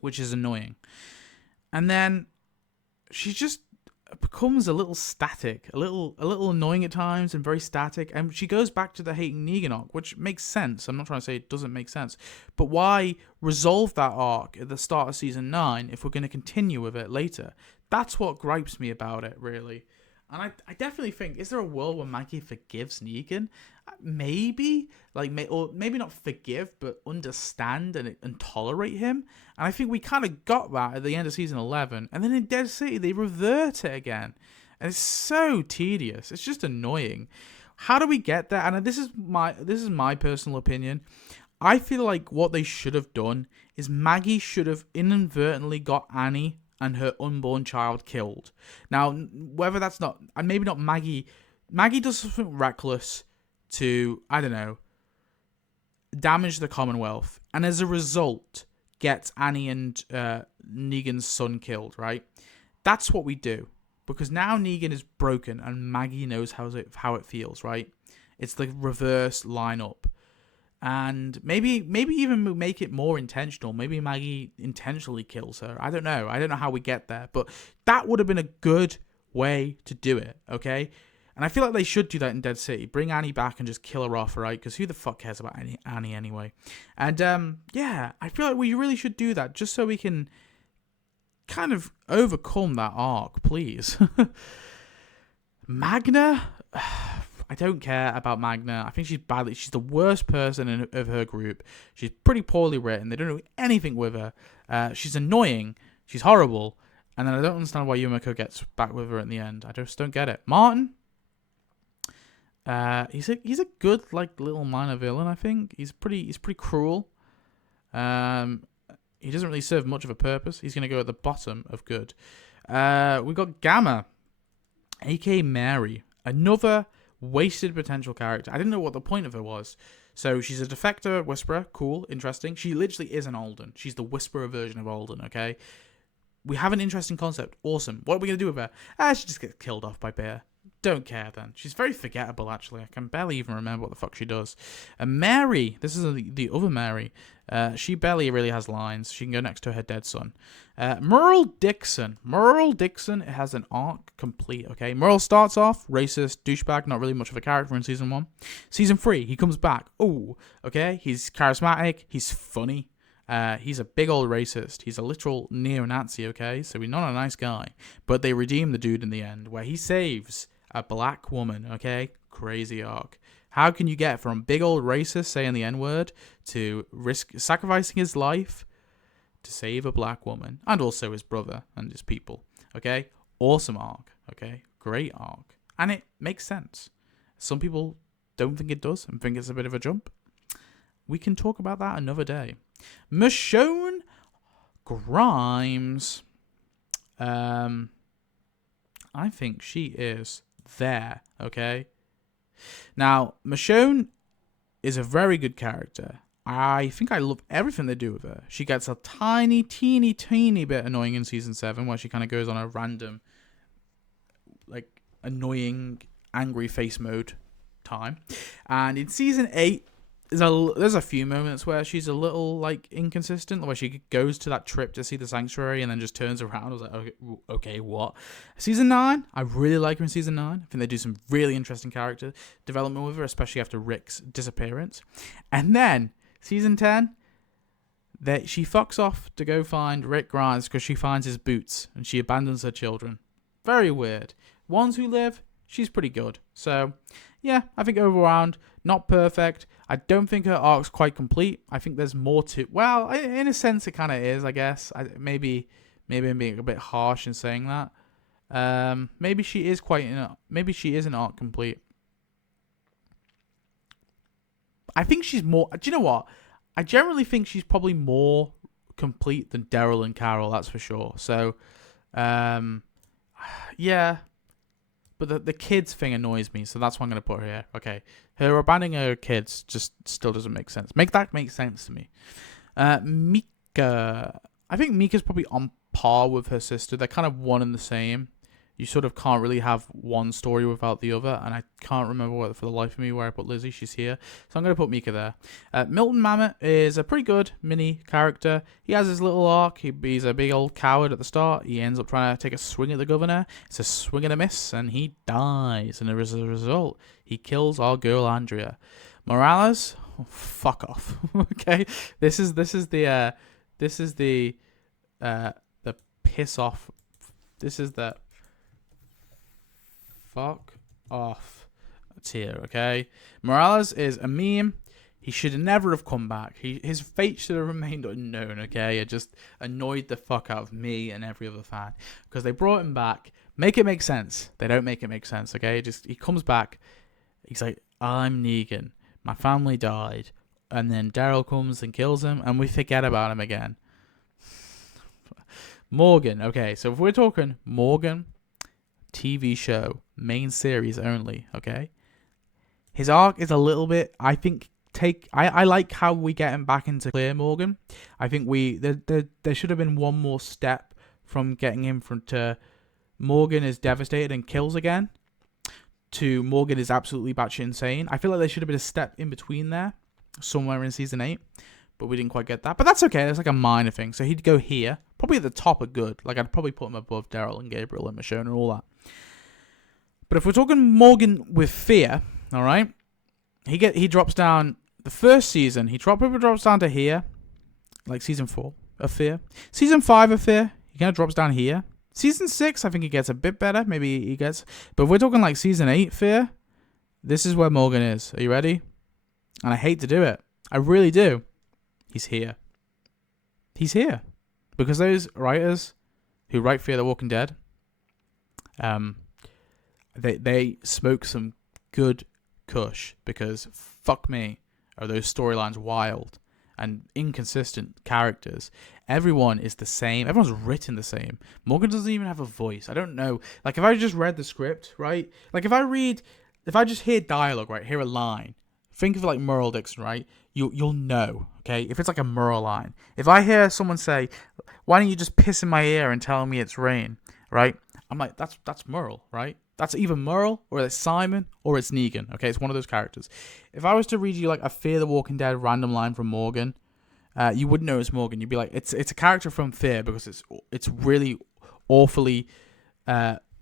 which is annoying. And then she just becomes a little static, a little annoying at times, and very static. And she goes back to the hating Negan arc, which makes sense. I'm not trying to say it doesn't make sense, but why resolve that arc at the start of season 9 if we're going to continue with it later? That's what gripes me about it, really. And I definitely think, is there a world where Maggie forgives Negan? Maybe, or maybe not forgive, but understand and tolerate him. And I think we kind of got that at the end of season 11. And then in Dead City, they revert it again. And it's so tedious. It's just annoying. How do we get there? And this is my personal opinion. I feel like what they should have done is Maggie should have inadvertently got Annie and her unborn child killed. Now, whether that's not, and maybe not Maggie does something reckless to, I don't know, damage the Commonwealth, and as a result, gets Annie and Negan's son killed, right? That's what we do. Because now Negan is broken, and Maggie knows how it feels, right? It's the reverse lineup. And maybe even make it more intentional. Maybe Maggie intentionally kills her. I don't know. I don't know how we get there. But that would have been a good way to do it, okay? And I feel like they should do that in Dead City. Bring Annie back and just kill her off, right? Because who the fuck cares about Annie anyway? And, yeah, I feel like we really should do that just so we can kind of overcome that arc, please. Magna? I don't care about Magna. I think she's the worst person of her group. She's pretty poorly written. They don't do anything with her. She's annoying. She's horrible. And then I don't understand why Yumiko gets back with her at the end. I just don't get it. Martin? He's a good like little minor villain, I think. He's pretty cruel. He doesn't really serve much of a purpose. He's gonna go at the bottom of good. We got Gamma, aka Mary. Another wasted potential character. I didn't know what the point of her was. So she's a defector whisperer. Cool, interesting. She literally is an Alden. She's the whisperer version of Alden, okay? We have an interesting concept. Awesome. What are we going to do with her? She just gets killed off by Bear. Don't care then. She's very forgettable, actually. I can barely even remember what the fuck she does. Mary. This is the other Mary. She barely really has lines. She can go next to her dead son. Merle Dixon. Merle Dixon has an arc complete, okay? Merle starts off racist, douchebag, not really much of a character in season 1. Season 3, he comes back. Oh, okay? He's charismatic. He's funny. He's a big old racist. He's a literal neo-Nazi, okay? So he's not a nice guy. But they redeem the dude in the end, where he saves a black woman, okay? Crazy arc. How can you get from big old racist saying the N-word to sacrificing his life to save a black woman, and also his brother and his people, okay? Awesome arc, okay? Great arc. And it makes sense. Some people don't think it does and think it's a bit of a jump. We can talk about that another day. Michonne Grimes. I think she is there, okay? Now, Michonne is a very good character. I think I love everything they do with her. She gets a teeny bit annoying in season 7, where she kind of goes on a random, like, annoying, angry face mode time. And in season 8, there's a few moments where she's a little like inconsistent, where she goes to that trip to see the sanctuary and then just turns around. I was like, okay, what? Season 9, I really like her in season 9. I think they do some really interesting character development with her, especially after Rick's disappearance. And then season 10, that she fucks off to go find Rick Grimes because she finds his boots and she abandons her children. Very weird. Ones who live, she's pretty good. So yeah, I think overall, not perfect. I don't think her arc's quite complete. I think there's more to. Well, in a sense, it kind of is. I guess. Maybe I'm being a bit harsh in saying that. Maybe she is maybe she is an arc complete. I think she's more. Do you know what? I generally think she's probably more complete than Daryl and Carol. That's for sure. So, yeah. But the kids thing annoys me, so that's why I'm going to put her here. Okay. Her abandoning her kids just still doesn't make sense. Make that make sense to me. Mika. I think Mika's probably on par with her sister. They're kind of one and the same. You sort of can't really have one story without the other, and I can't remember for the life of me where I put Lizzie. She's here. So I'm going to put Mika there. Milton Mamet is a pretty good mini character. He has his little arc. He's a big old coward at the start. He ends up trying to take a swing at the governor. It's a swing and a miss, and he dies. And as a result, he kills our girl Andrea. Morales, fuck off. Okay, this is the piss off. This is the fuck off tier, okay? Morales is a meme. He should never have come back. His fate should have remained unknown, okay? It just annoyed the fuck out of me and every other fan. Because they brought him back. Make it make sense. They don't make it make sense, okay? He comes back. He's like, I'm Negan. My family died. And then Daryl comes and kills him. And we forget about him again. Morgan. Okay, so if we're talking Morgan, TV show, main series only, okay? His arc is a little bit, I think, I like how we get him back into clear Morgan. I think there should have been one more step from getting him to Morgan is devastated and kills again to Morgan is absolutely batshit insane. I feel like there should have been a step in between there, somewhere in season 8, but we didn't quite get that. But that's okay, that's like a minor thing. So he'd go here, probably at the top of good. Like I'd probably put him above Daryl and Gabriel and Michonne and all that. But if we're talking Morgan with fear, all right, he drops down the first season. He drops down to here, like season 4 of Fear. Season 5 of Fear, he kind of drops down here. Season 6, I think he gets a bit better. Maybe he gets, but if we're talking like season 8 Fear, this is where Morgan is. Are you ready? And I hate to do it. I really do. He's here. He's here because those writers who write Fear the Walking Dead, They smoke some good kush because fuck me, are those storylines wild and inconsistent characters. Everyone is the same. Everyone's written the same. Morgan doesn't even have a voice. I don't know. Like if I just read the script, right? Like if I just hear dialogue, right? Hear a line. Think of like Merle Dixon, right? You'll know, okay? If it's like a Merle line. If I hear someone say, "Why don't you just piss in my ear and tell me it's rain?" Right? I'm like, that's Merle, right? That's either Merle, or it's Simon, or it's Negan. Okay, it's one of those characters. If I was to read you like a Fear the Walking Dead random line from Morgan, you wouldn't know it's Morgan. You'd be like, it's a character from Fear because it's really awfully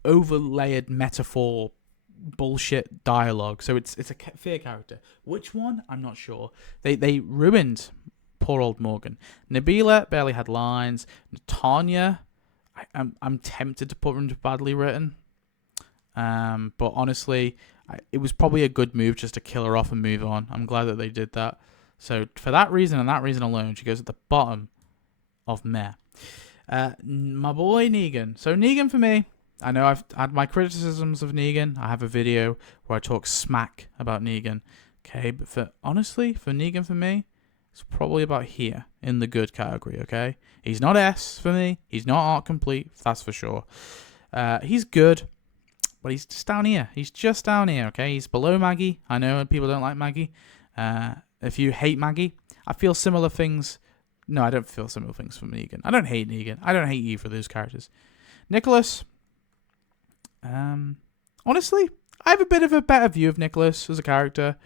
overlaid metaphor bullshit dialogue. So it's a Fear character. Which one? I'm not sure. They ruined poor old Morgan. Nabila barely had lines. Tanya, I'm tempted to put her into badly written. But honestly, it was probably a good move just to kill her off and move on. I'm glad that they did that. So for that reason and that reason alone, she goes at the bottom of meh. My boy Negan. So Negan for me, I know I've had my criticisms of Negan. I have a video where I talk smack about Negan. Okay, but for Negan for me, it's probably about here in the good category. Okay, he's not S for me. He's not arc complete. That's for sure. He's good. But he's just down here. He's just down here, okay? He's below Maggie. I know people don't like Maggie. If you hate Maggie, I feel similar things. No, I don't feel similar things from Negan. I don't hate Negan. I don't hate you for those characters. Nicholas. Honestly, I have a bit of a better view of Nicholas as a character.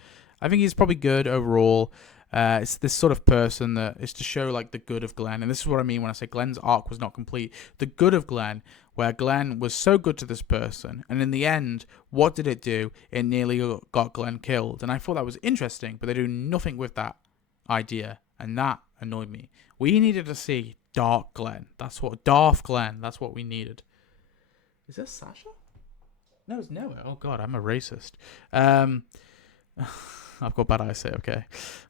I think he's probably good overall. It's this sort of person that is to show like the good of Glenn. And this is what I mean when I say Glenn's arc was not complete. The good of Glenn, where Glenn was so good to this person. And in the end, what did it do? It nearly got Glenn killed. And I thought that was interesting, but they do nothing with that idea. And that annoyed me. We needed to see Dark Glenn. Darth Glenn. That's what we needed. Is this Sasha? No, it's Noah. Oh God, I'm a racist. I've got bad eyesight, okay.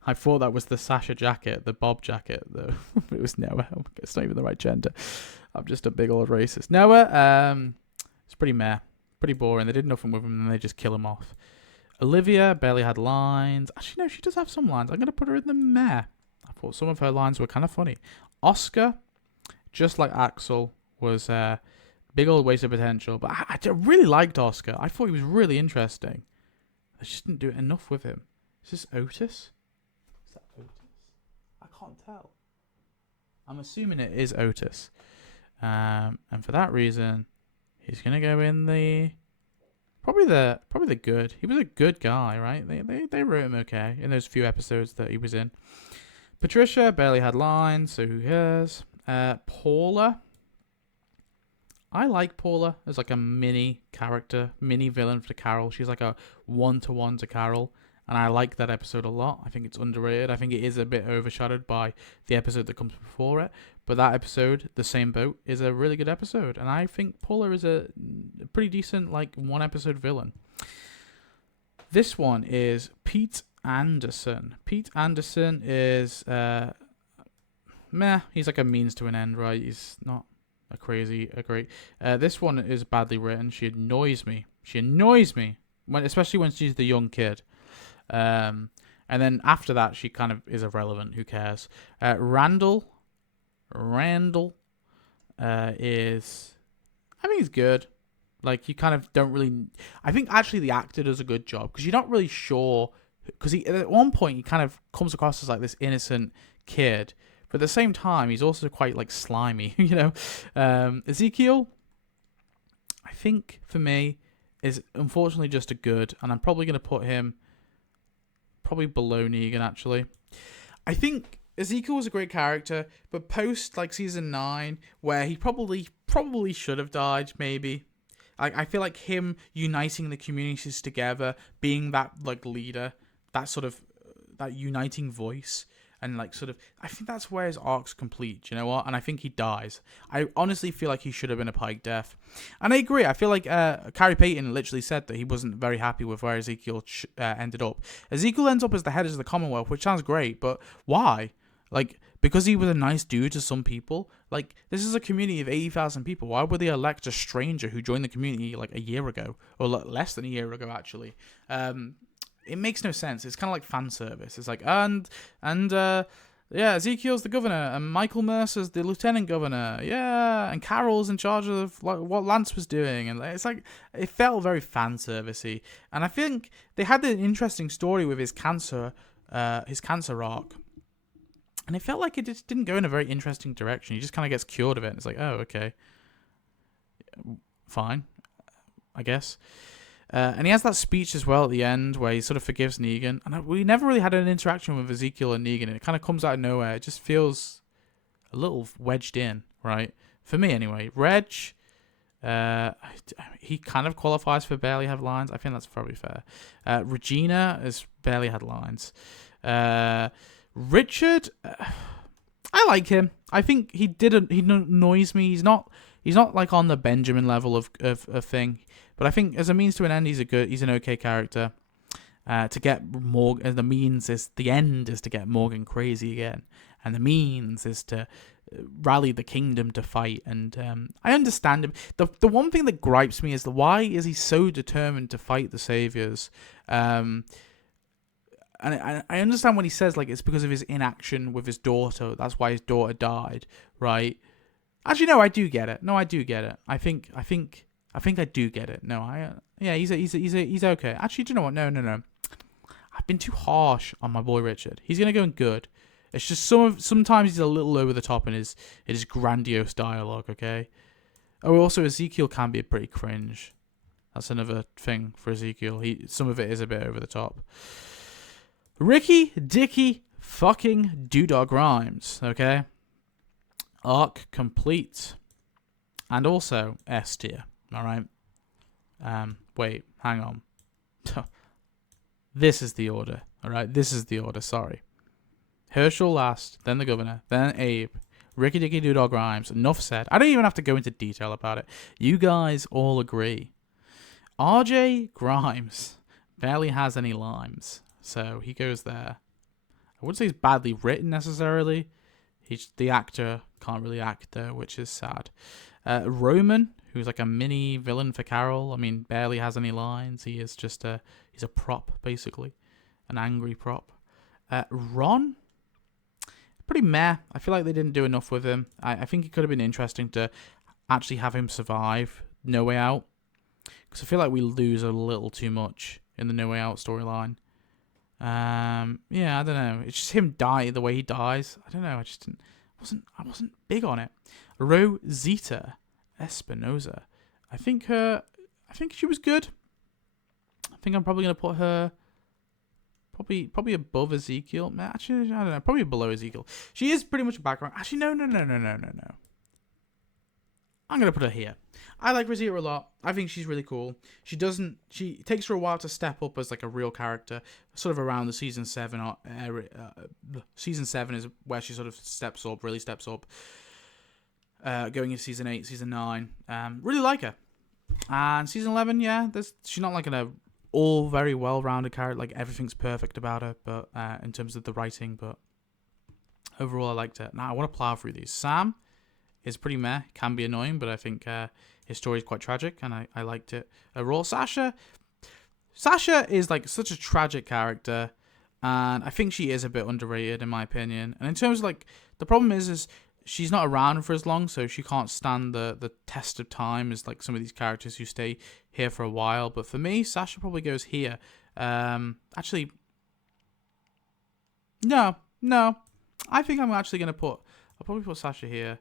I thought that was the Sasha jacket, the Bob jacket, though. It was Noah. It's not even the right gender. I'm just a big old racist. Noah, it's pretty meh. Pretty boring. They did nothing with him, and then they just kill him off. Olivia barely had lines. Actually, no, she does have some lines. I'm going to put her in the meh. I thought some of her lines were kind of funny. Oscar, just like Axel, was big old waste of potential. But I really liked Oscar. I thought he was really interesting. I just didn't do enough with him. Is this Otis? Is that Otis? I can't tell. I'm assuming it is Otis. And for that reason, he's gonna go in the probably the good. He was a good guy, right? They wrote him okay in those few episodes that he was in. Patricia barely had lines, so who cares? Paula. I like Paula as like a mini character, mini villain for Carol. She's like a 1-to-1 to Carol. And I like that episode a lot. I think it's underrated. I think it is a bit overshadowed by the episode that comes before it. But that episode, The Same Boat, is a really good episode. And I think Paula is a pretty decent, like, one-episode villain. This one is Pete Anderson. Pete Anderson is, meh. He's like a means to an end, right? He's not a great. This one is badly written. She annoys me. Especially when she's the young kid. And then after that, she kind of is irrelevant. Who cares? Randall is, I think he's good. Like, you kind of don't really. I think actually the actor does a good job because you're not really sure. Because he at one point he kind of comes across as like this innocent kid, but at the same time he's also quite like slimy. You know, Ezekiel. I think for me is unfortunately just a good, and I'm probably gonna put him. Probably below Negan, actually. I think Ezekiel was a great character, but post like season 9, where he probably should have died, maybe. I feel like him uniting the communities together, being that like leader, that sort of that uniting voice, and like sort of, I think that's where his arc's complete. You know what? And I think he dies. I honestly feel like he should have been a Pike death, and I agree. I feel like Carrie Payton literally said that he wasn't very happy with where Ezekiel ended up. Ezekiel ends up as the head of the Commonwealth, which sounds great, but why? Like, because he was a nice dude to some people? Like, this is a community of 80,000 people. Why would they elect a stranger who joined the community like a year ago, or less than a year ago, actually? It makes no sense. It's kind of like fan service. It's like, yeah, Ezekiel's the governor, and Michael Mercer's the lieutenant governor. Yeah, and Carol's in charge of like what Lance was doing, and it's like it felt very fan servicey. And I think they had an interesting story with his cancer arc, and it felt like it just didn't go in a very interesting direction. He just kind of gets cured of it. And it's like, oh, okay, fine, I guess. And he has that speech as well at the end where he sort of forgives Negan. And we never really had an interaction with Ezekiel and Negan. And it kind of comes out of nowhere. It just feels a little wedged in, right? For me, anyway. Reg, he kind of qualifies for barely have lines. I think that's probably fair. Regina has barely had lines. Richard, I like him. I think he annoys me. He's not like on the Benjamin level of thing. But I think as a means to an end, he's an okay character. To get Morgan, the end is to get Morgan crazy again, and the means is to rally the kingdom to fight. And I understand him. The one thing that gripes me is why is he so determined to fight the saviors? And I understand when he says like it's because of his inaction with his daughter. That's why his daughter died, right? Actually, no, I do get it. I think I do get it. No, he's okay. Actually, do you know what? No. I've been too harsh on my boy Richard. He's gonna go in good. It's just sometimes he's a little over the top in his grandiose dialogue. Okay. Oh, also Ezekiel can be pretty cringe. That's another thing for Ezekiel. Some of it is a bit over the top. Ricky Dicky fucking Dudog Rhymes. Okay. Arc complete. And also S tier. All right. Wait, hang on. This is the order. All right. This is the order. Sorry. Herschel last, then the governor, then Abe, Ricky Dicky Dudog Rhymes. Enough said. I don't even have to go into detail about it. You guys all agree. RJ Grimes barely has any lines, so he goes there. I wouldn't say he's badly written necessarily. He's the actor can't really act though, which is sad. Roman, who's like a mini villain for Carol. I mean, barely has any lines. He is just he's a prop basically, an angry prop. Ron, pretty meh. I feel like they didn't do enough with him. I think it could have been interesting to actually have him survive No Way Out, because I feel like we lose a little too much in the No Way Out storyline. Yeah, I don't know. It's just him die the way he dies. I don't know. I wasn't big on it. Rosita Espinosa. I think she was good. I think I'm probably gonna put her probably above Ezekiel. Actually, I don't know. Probably below Ezekiel. She is pretty much a background. Actually, no. I'm going to put her here. I like Rosita a lot. I think she's really cool. She takes her a while to step up as like a real character, sort of around the season 7 season 7 is where she sort of really steps up. Going into season 8, season 9. Really like her. And season 11, yeah, she's not like an all very well-rounded character, like everything's perfect about her, but in terms of the writing, but overall I liked it. Now I want to plow through these. Sam is pretty meh, can be annoying, but I think his story is quite tragic, and I liked it. Overall, Sasha is like such a tragic character, and I think she is a bit underrated in my opinion. And in terms of like, the problem is she's not around for as long, so she can't stand the test of time as like some of these characters who stay here for a while. But for me, Sasha probably goes here. Actually, no. I think I'm actually gonna I'll probably put Sasha here.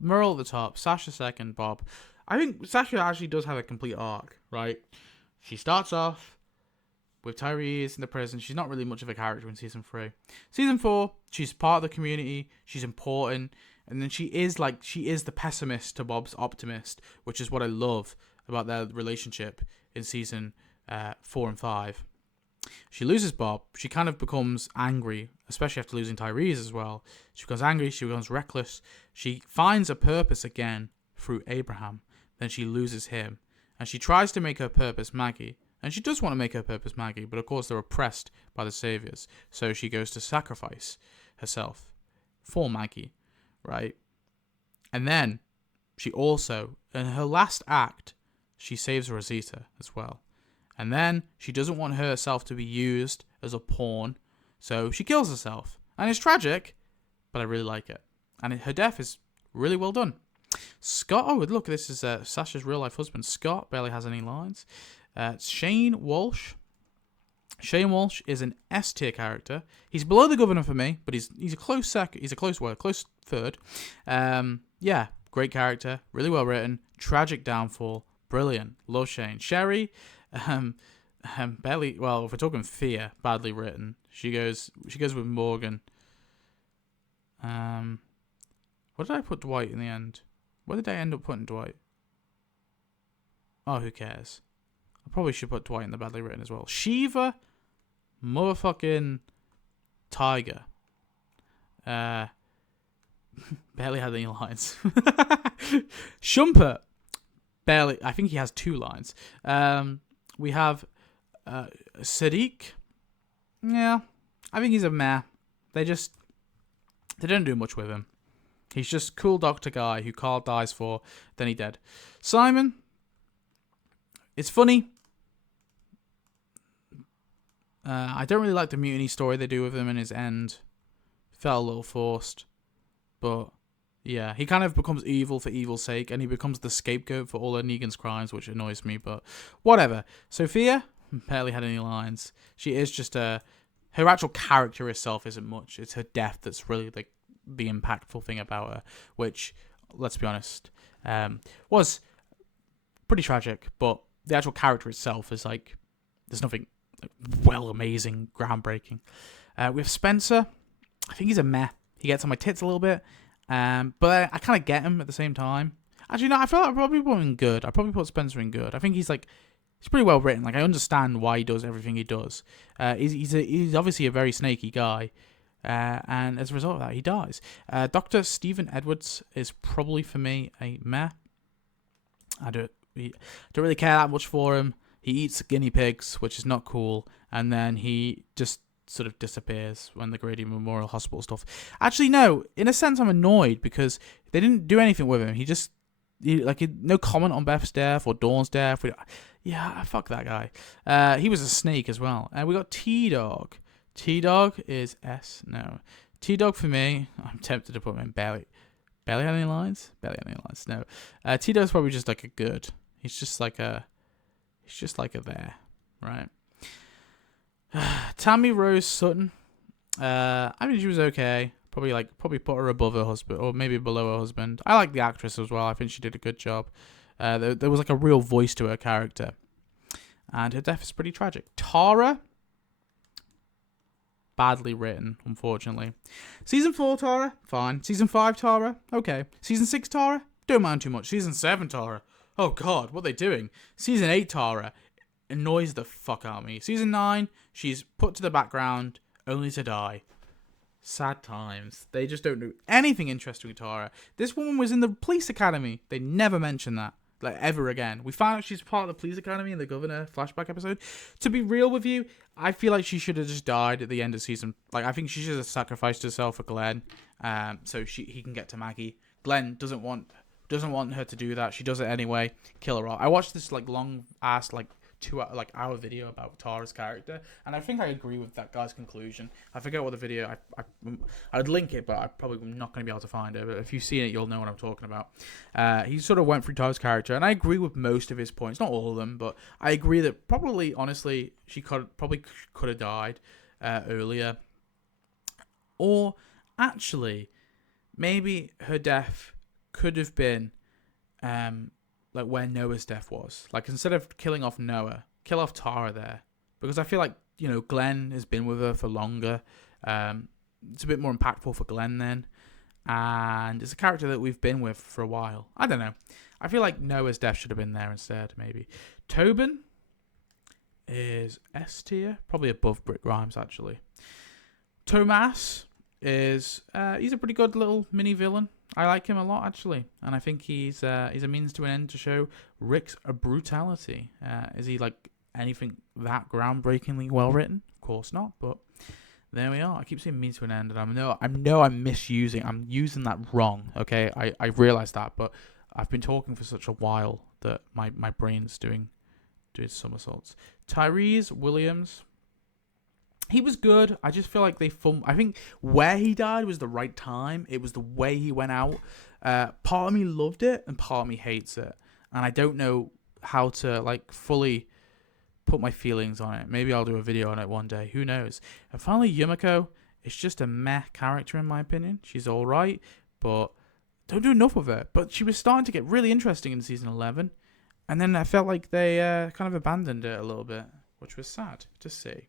Merle at the top, Sasha second, Bob. I think Sasha actually does have a complete arc, right? She starts off with Tyrese in the prison. She's not really much of a character in season 3. Season 4, she's part of the community. She's important. And then she is the pessimist to Bob's optimist, which is what I love about their relationship in season 4 and 5. She loses Bob. She kind of becomes angry, especially after losing Tyrese as well. She becomes angry. She becomes reckless. She finds a purpose again through Abraham. Then she loses him. And she tries to make her purpose Maggie. And she does want to make her purpose Maggie, but of course they're oppressed by the saviors. So she goes to sacrifice herself for Maggie, right? And then she also, in her last act, she saves Rosita as well. And then she doesn't want herself to be used as a pawn, so she kills herself. And it's tragic, but I really like it. And her death is really well done. Scott, oh look, this is Sasha's real life husband. Scott barely has any lines. Shane Walsh. Shane Walsh is an S tier character. He's below the governor for me, but he's a close second. He's a close third. Yeah, great character, really well written. Tragic downfall, brilliant. Love Shane. Sherry. Barely. Well, if we're talking fear, badly written. She goes with Morgan. What did I put Dwight in the end? Where did I end up putting Dwight? Oh, who cares? I probably should put Dwight in the badly written as well. Shiva, motherfucking Tiger. Barely had any lines. Shumpert, barely. I think he has 2 lines. We have Sadiq. Yeah, I think he's a meh. They don't do much with him. He's just cool doctor guy who Carl dies for, then he dead. Simon, it's funny. I don't really like the mutiny story they do with him in his end. Felt a little forced. But yeah, he kind of becomes evil for evil's sake, and he becomes the scapegoat for all of Negan's crimes, which annoys me, but whatever. Sophia barely had any lines. She is just her actual character herself isn't much. It's her death that's really like the impactful thing about her, which, let's be honest, was pretty tragic, but the actual character itself is like, there's nothing amazing, groundbreaking. We have Spencer. I think he's a meh. He gets on my tits a little bit, but I kind of get him at the same time. Actually, no, I feel like I probably put him in good. I probably put Spencer in good. I think he's pretty well written. Like, I understand why he does everything he does. He's obviously a very snaky guy, and as a result of that, he dies. Dr. Stephen Edwards is probably for me a meh. I don't really care that much for him. he eats guinea pigs, which is not cool, and then he just sort of disappears when the Grady Memorial Hospital stuff. Actually, no. In a sense, I'm annoyed because they didn't do anything with him. No comment on Beth's death or Dawn's death. Yeah, fuck that guy. He was a snake as well. And we got T-Dog. T-Dog is S. No. T-Dog for me, I'm tempted to put him in Belly. Belly had any lines? Belly had any lines? No. T-Dog's probably just like a good. He's just like a there, right? Tammy Rose Sutton. I mean, she was okay. Probably put her above her husband, or maybe below her husband. I like the actress as well. I think she did a good job. There was like a real voice to her character, and her death is pretty tragic. Tara, badly written, unfortunately. Season 4 Tara, fine. Season 5 Tara, okay. Season 6 Tara, don't mind too much. Season 7 Tara, oh god, what are they doing? Season 8 Tara annoys the fuck out of me. Season 9, she's put to the background only to die. Sad times. They just don't do anything interesting with Tara. This woman was in the police academy. They never mention that, like, ever again. We found out she's part of the police academy in the Governor flashback episode. To be real with you, I feel like she should have just died at the end of season. Like, I think she should have sacrificed herself for Glenn, so he can get to Maggie. Glenn doesn't want her to do that. She does it anyway. Kill her off. I watched this long ass 2-hour video about Tara's character, and I think I agree with that guy's conclusion. I forget what the video. I'd link it, but I'm probably not going to be able to find it. But if you've seen it, you'll know what I'm talking about. He sort of went through Tara's character, and I agree with most of his points, not all of them, but I agree that probably, honestly, she could have died earlier, or actually, maybe her death could have been like where Noah's death was. Like, instead of killing off Noah, kill off Tara there. Because I feel like, Glenn has been with her for longer. It's a bit more impactful for Glenn then. And it's a character that we've been with for a while. I don't know. I feel like Noah's death should have been there instead, maybe. Tobin is S tier. Probably above Britt Grimes, actually. Tomas is... he's a pretty good little mini villain. I like him a lot, actually, and I think he's a means to an end to show Rick's brutality. Is he like anything that groundbreakingly well written? Of course not, but there we are. I keep saying means to an end, and I'm using that wrong. Okay, I realize that, but I've been talking for such a while that my brain's doing somersaults. Tyrese Williams. He was good. I just feel like I think where he died was the right time. It was the way he went out. Part of me loved it, and part of me hates it. And I don't know how to fully put my feelings on it. Maybe I'll do a video on it one day. Who knows? And finally, Yumiko is just a meh character in my opinion. She's all right, but don't do enough of her. But she was starting to get really interesting in season 11, and then I felt like they kind of abandoned it a little bit, which was sad to see.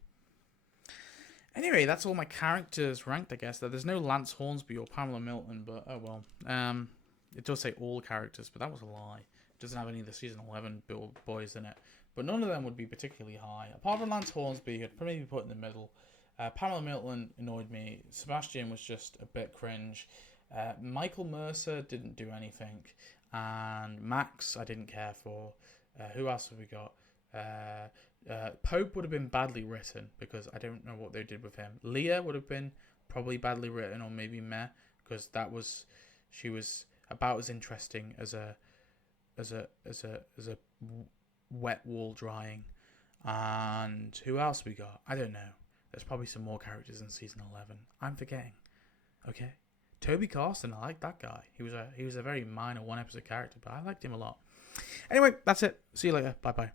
Anyway, that's all my characters ranked, I guess. There's no Lance Hornsby or Pamela Milton, but oh well. It does say all characters, but that was a lie. It doesn't have any of the season 11 boys in it. But none of them would be particularly high. Apart from Lance Hornsby, I'd probably be put in the middle. Pamela Milton annoyed me. Sebastian was just a bit cringe. Michael Mercer didn't do anything. And Max, I didn't care for. Who else have we got? Pope would have been badly written because I don't know what they did with him. Leah would have been probably badly written, or maybe meh, because she was about as interesting as a wet wall drying. And who else we got? I don't know. There's probably some more characters in season 11. I'm forgetting. Okay, Toby Carson. I like that guy. He was a very minor one episode character, but I liked him a lot. Anyway, that's it. See you later. Bye bye.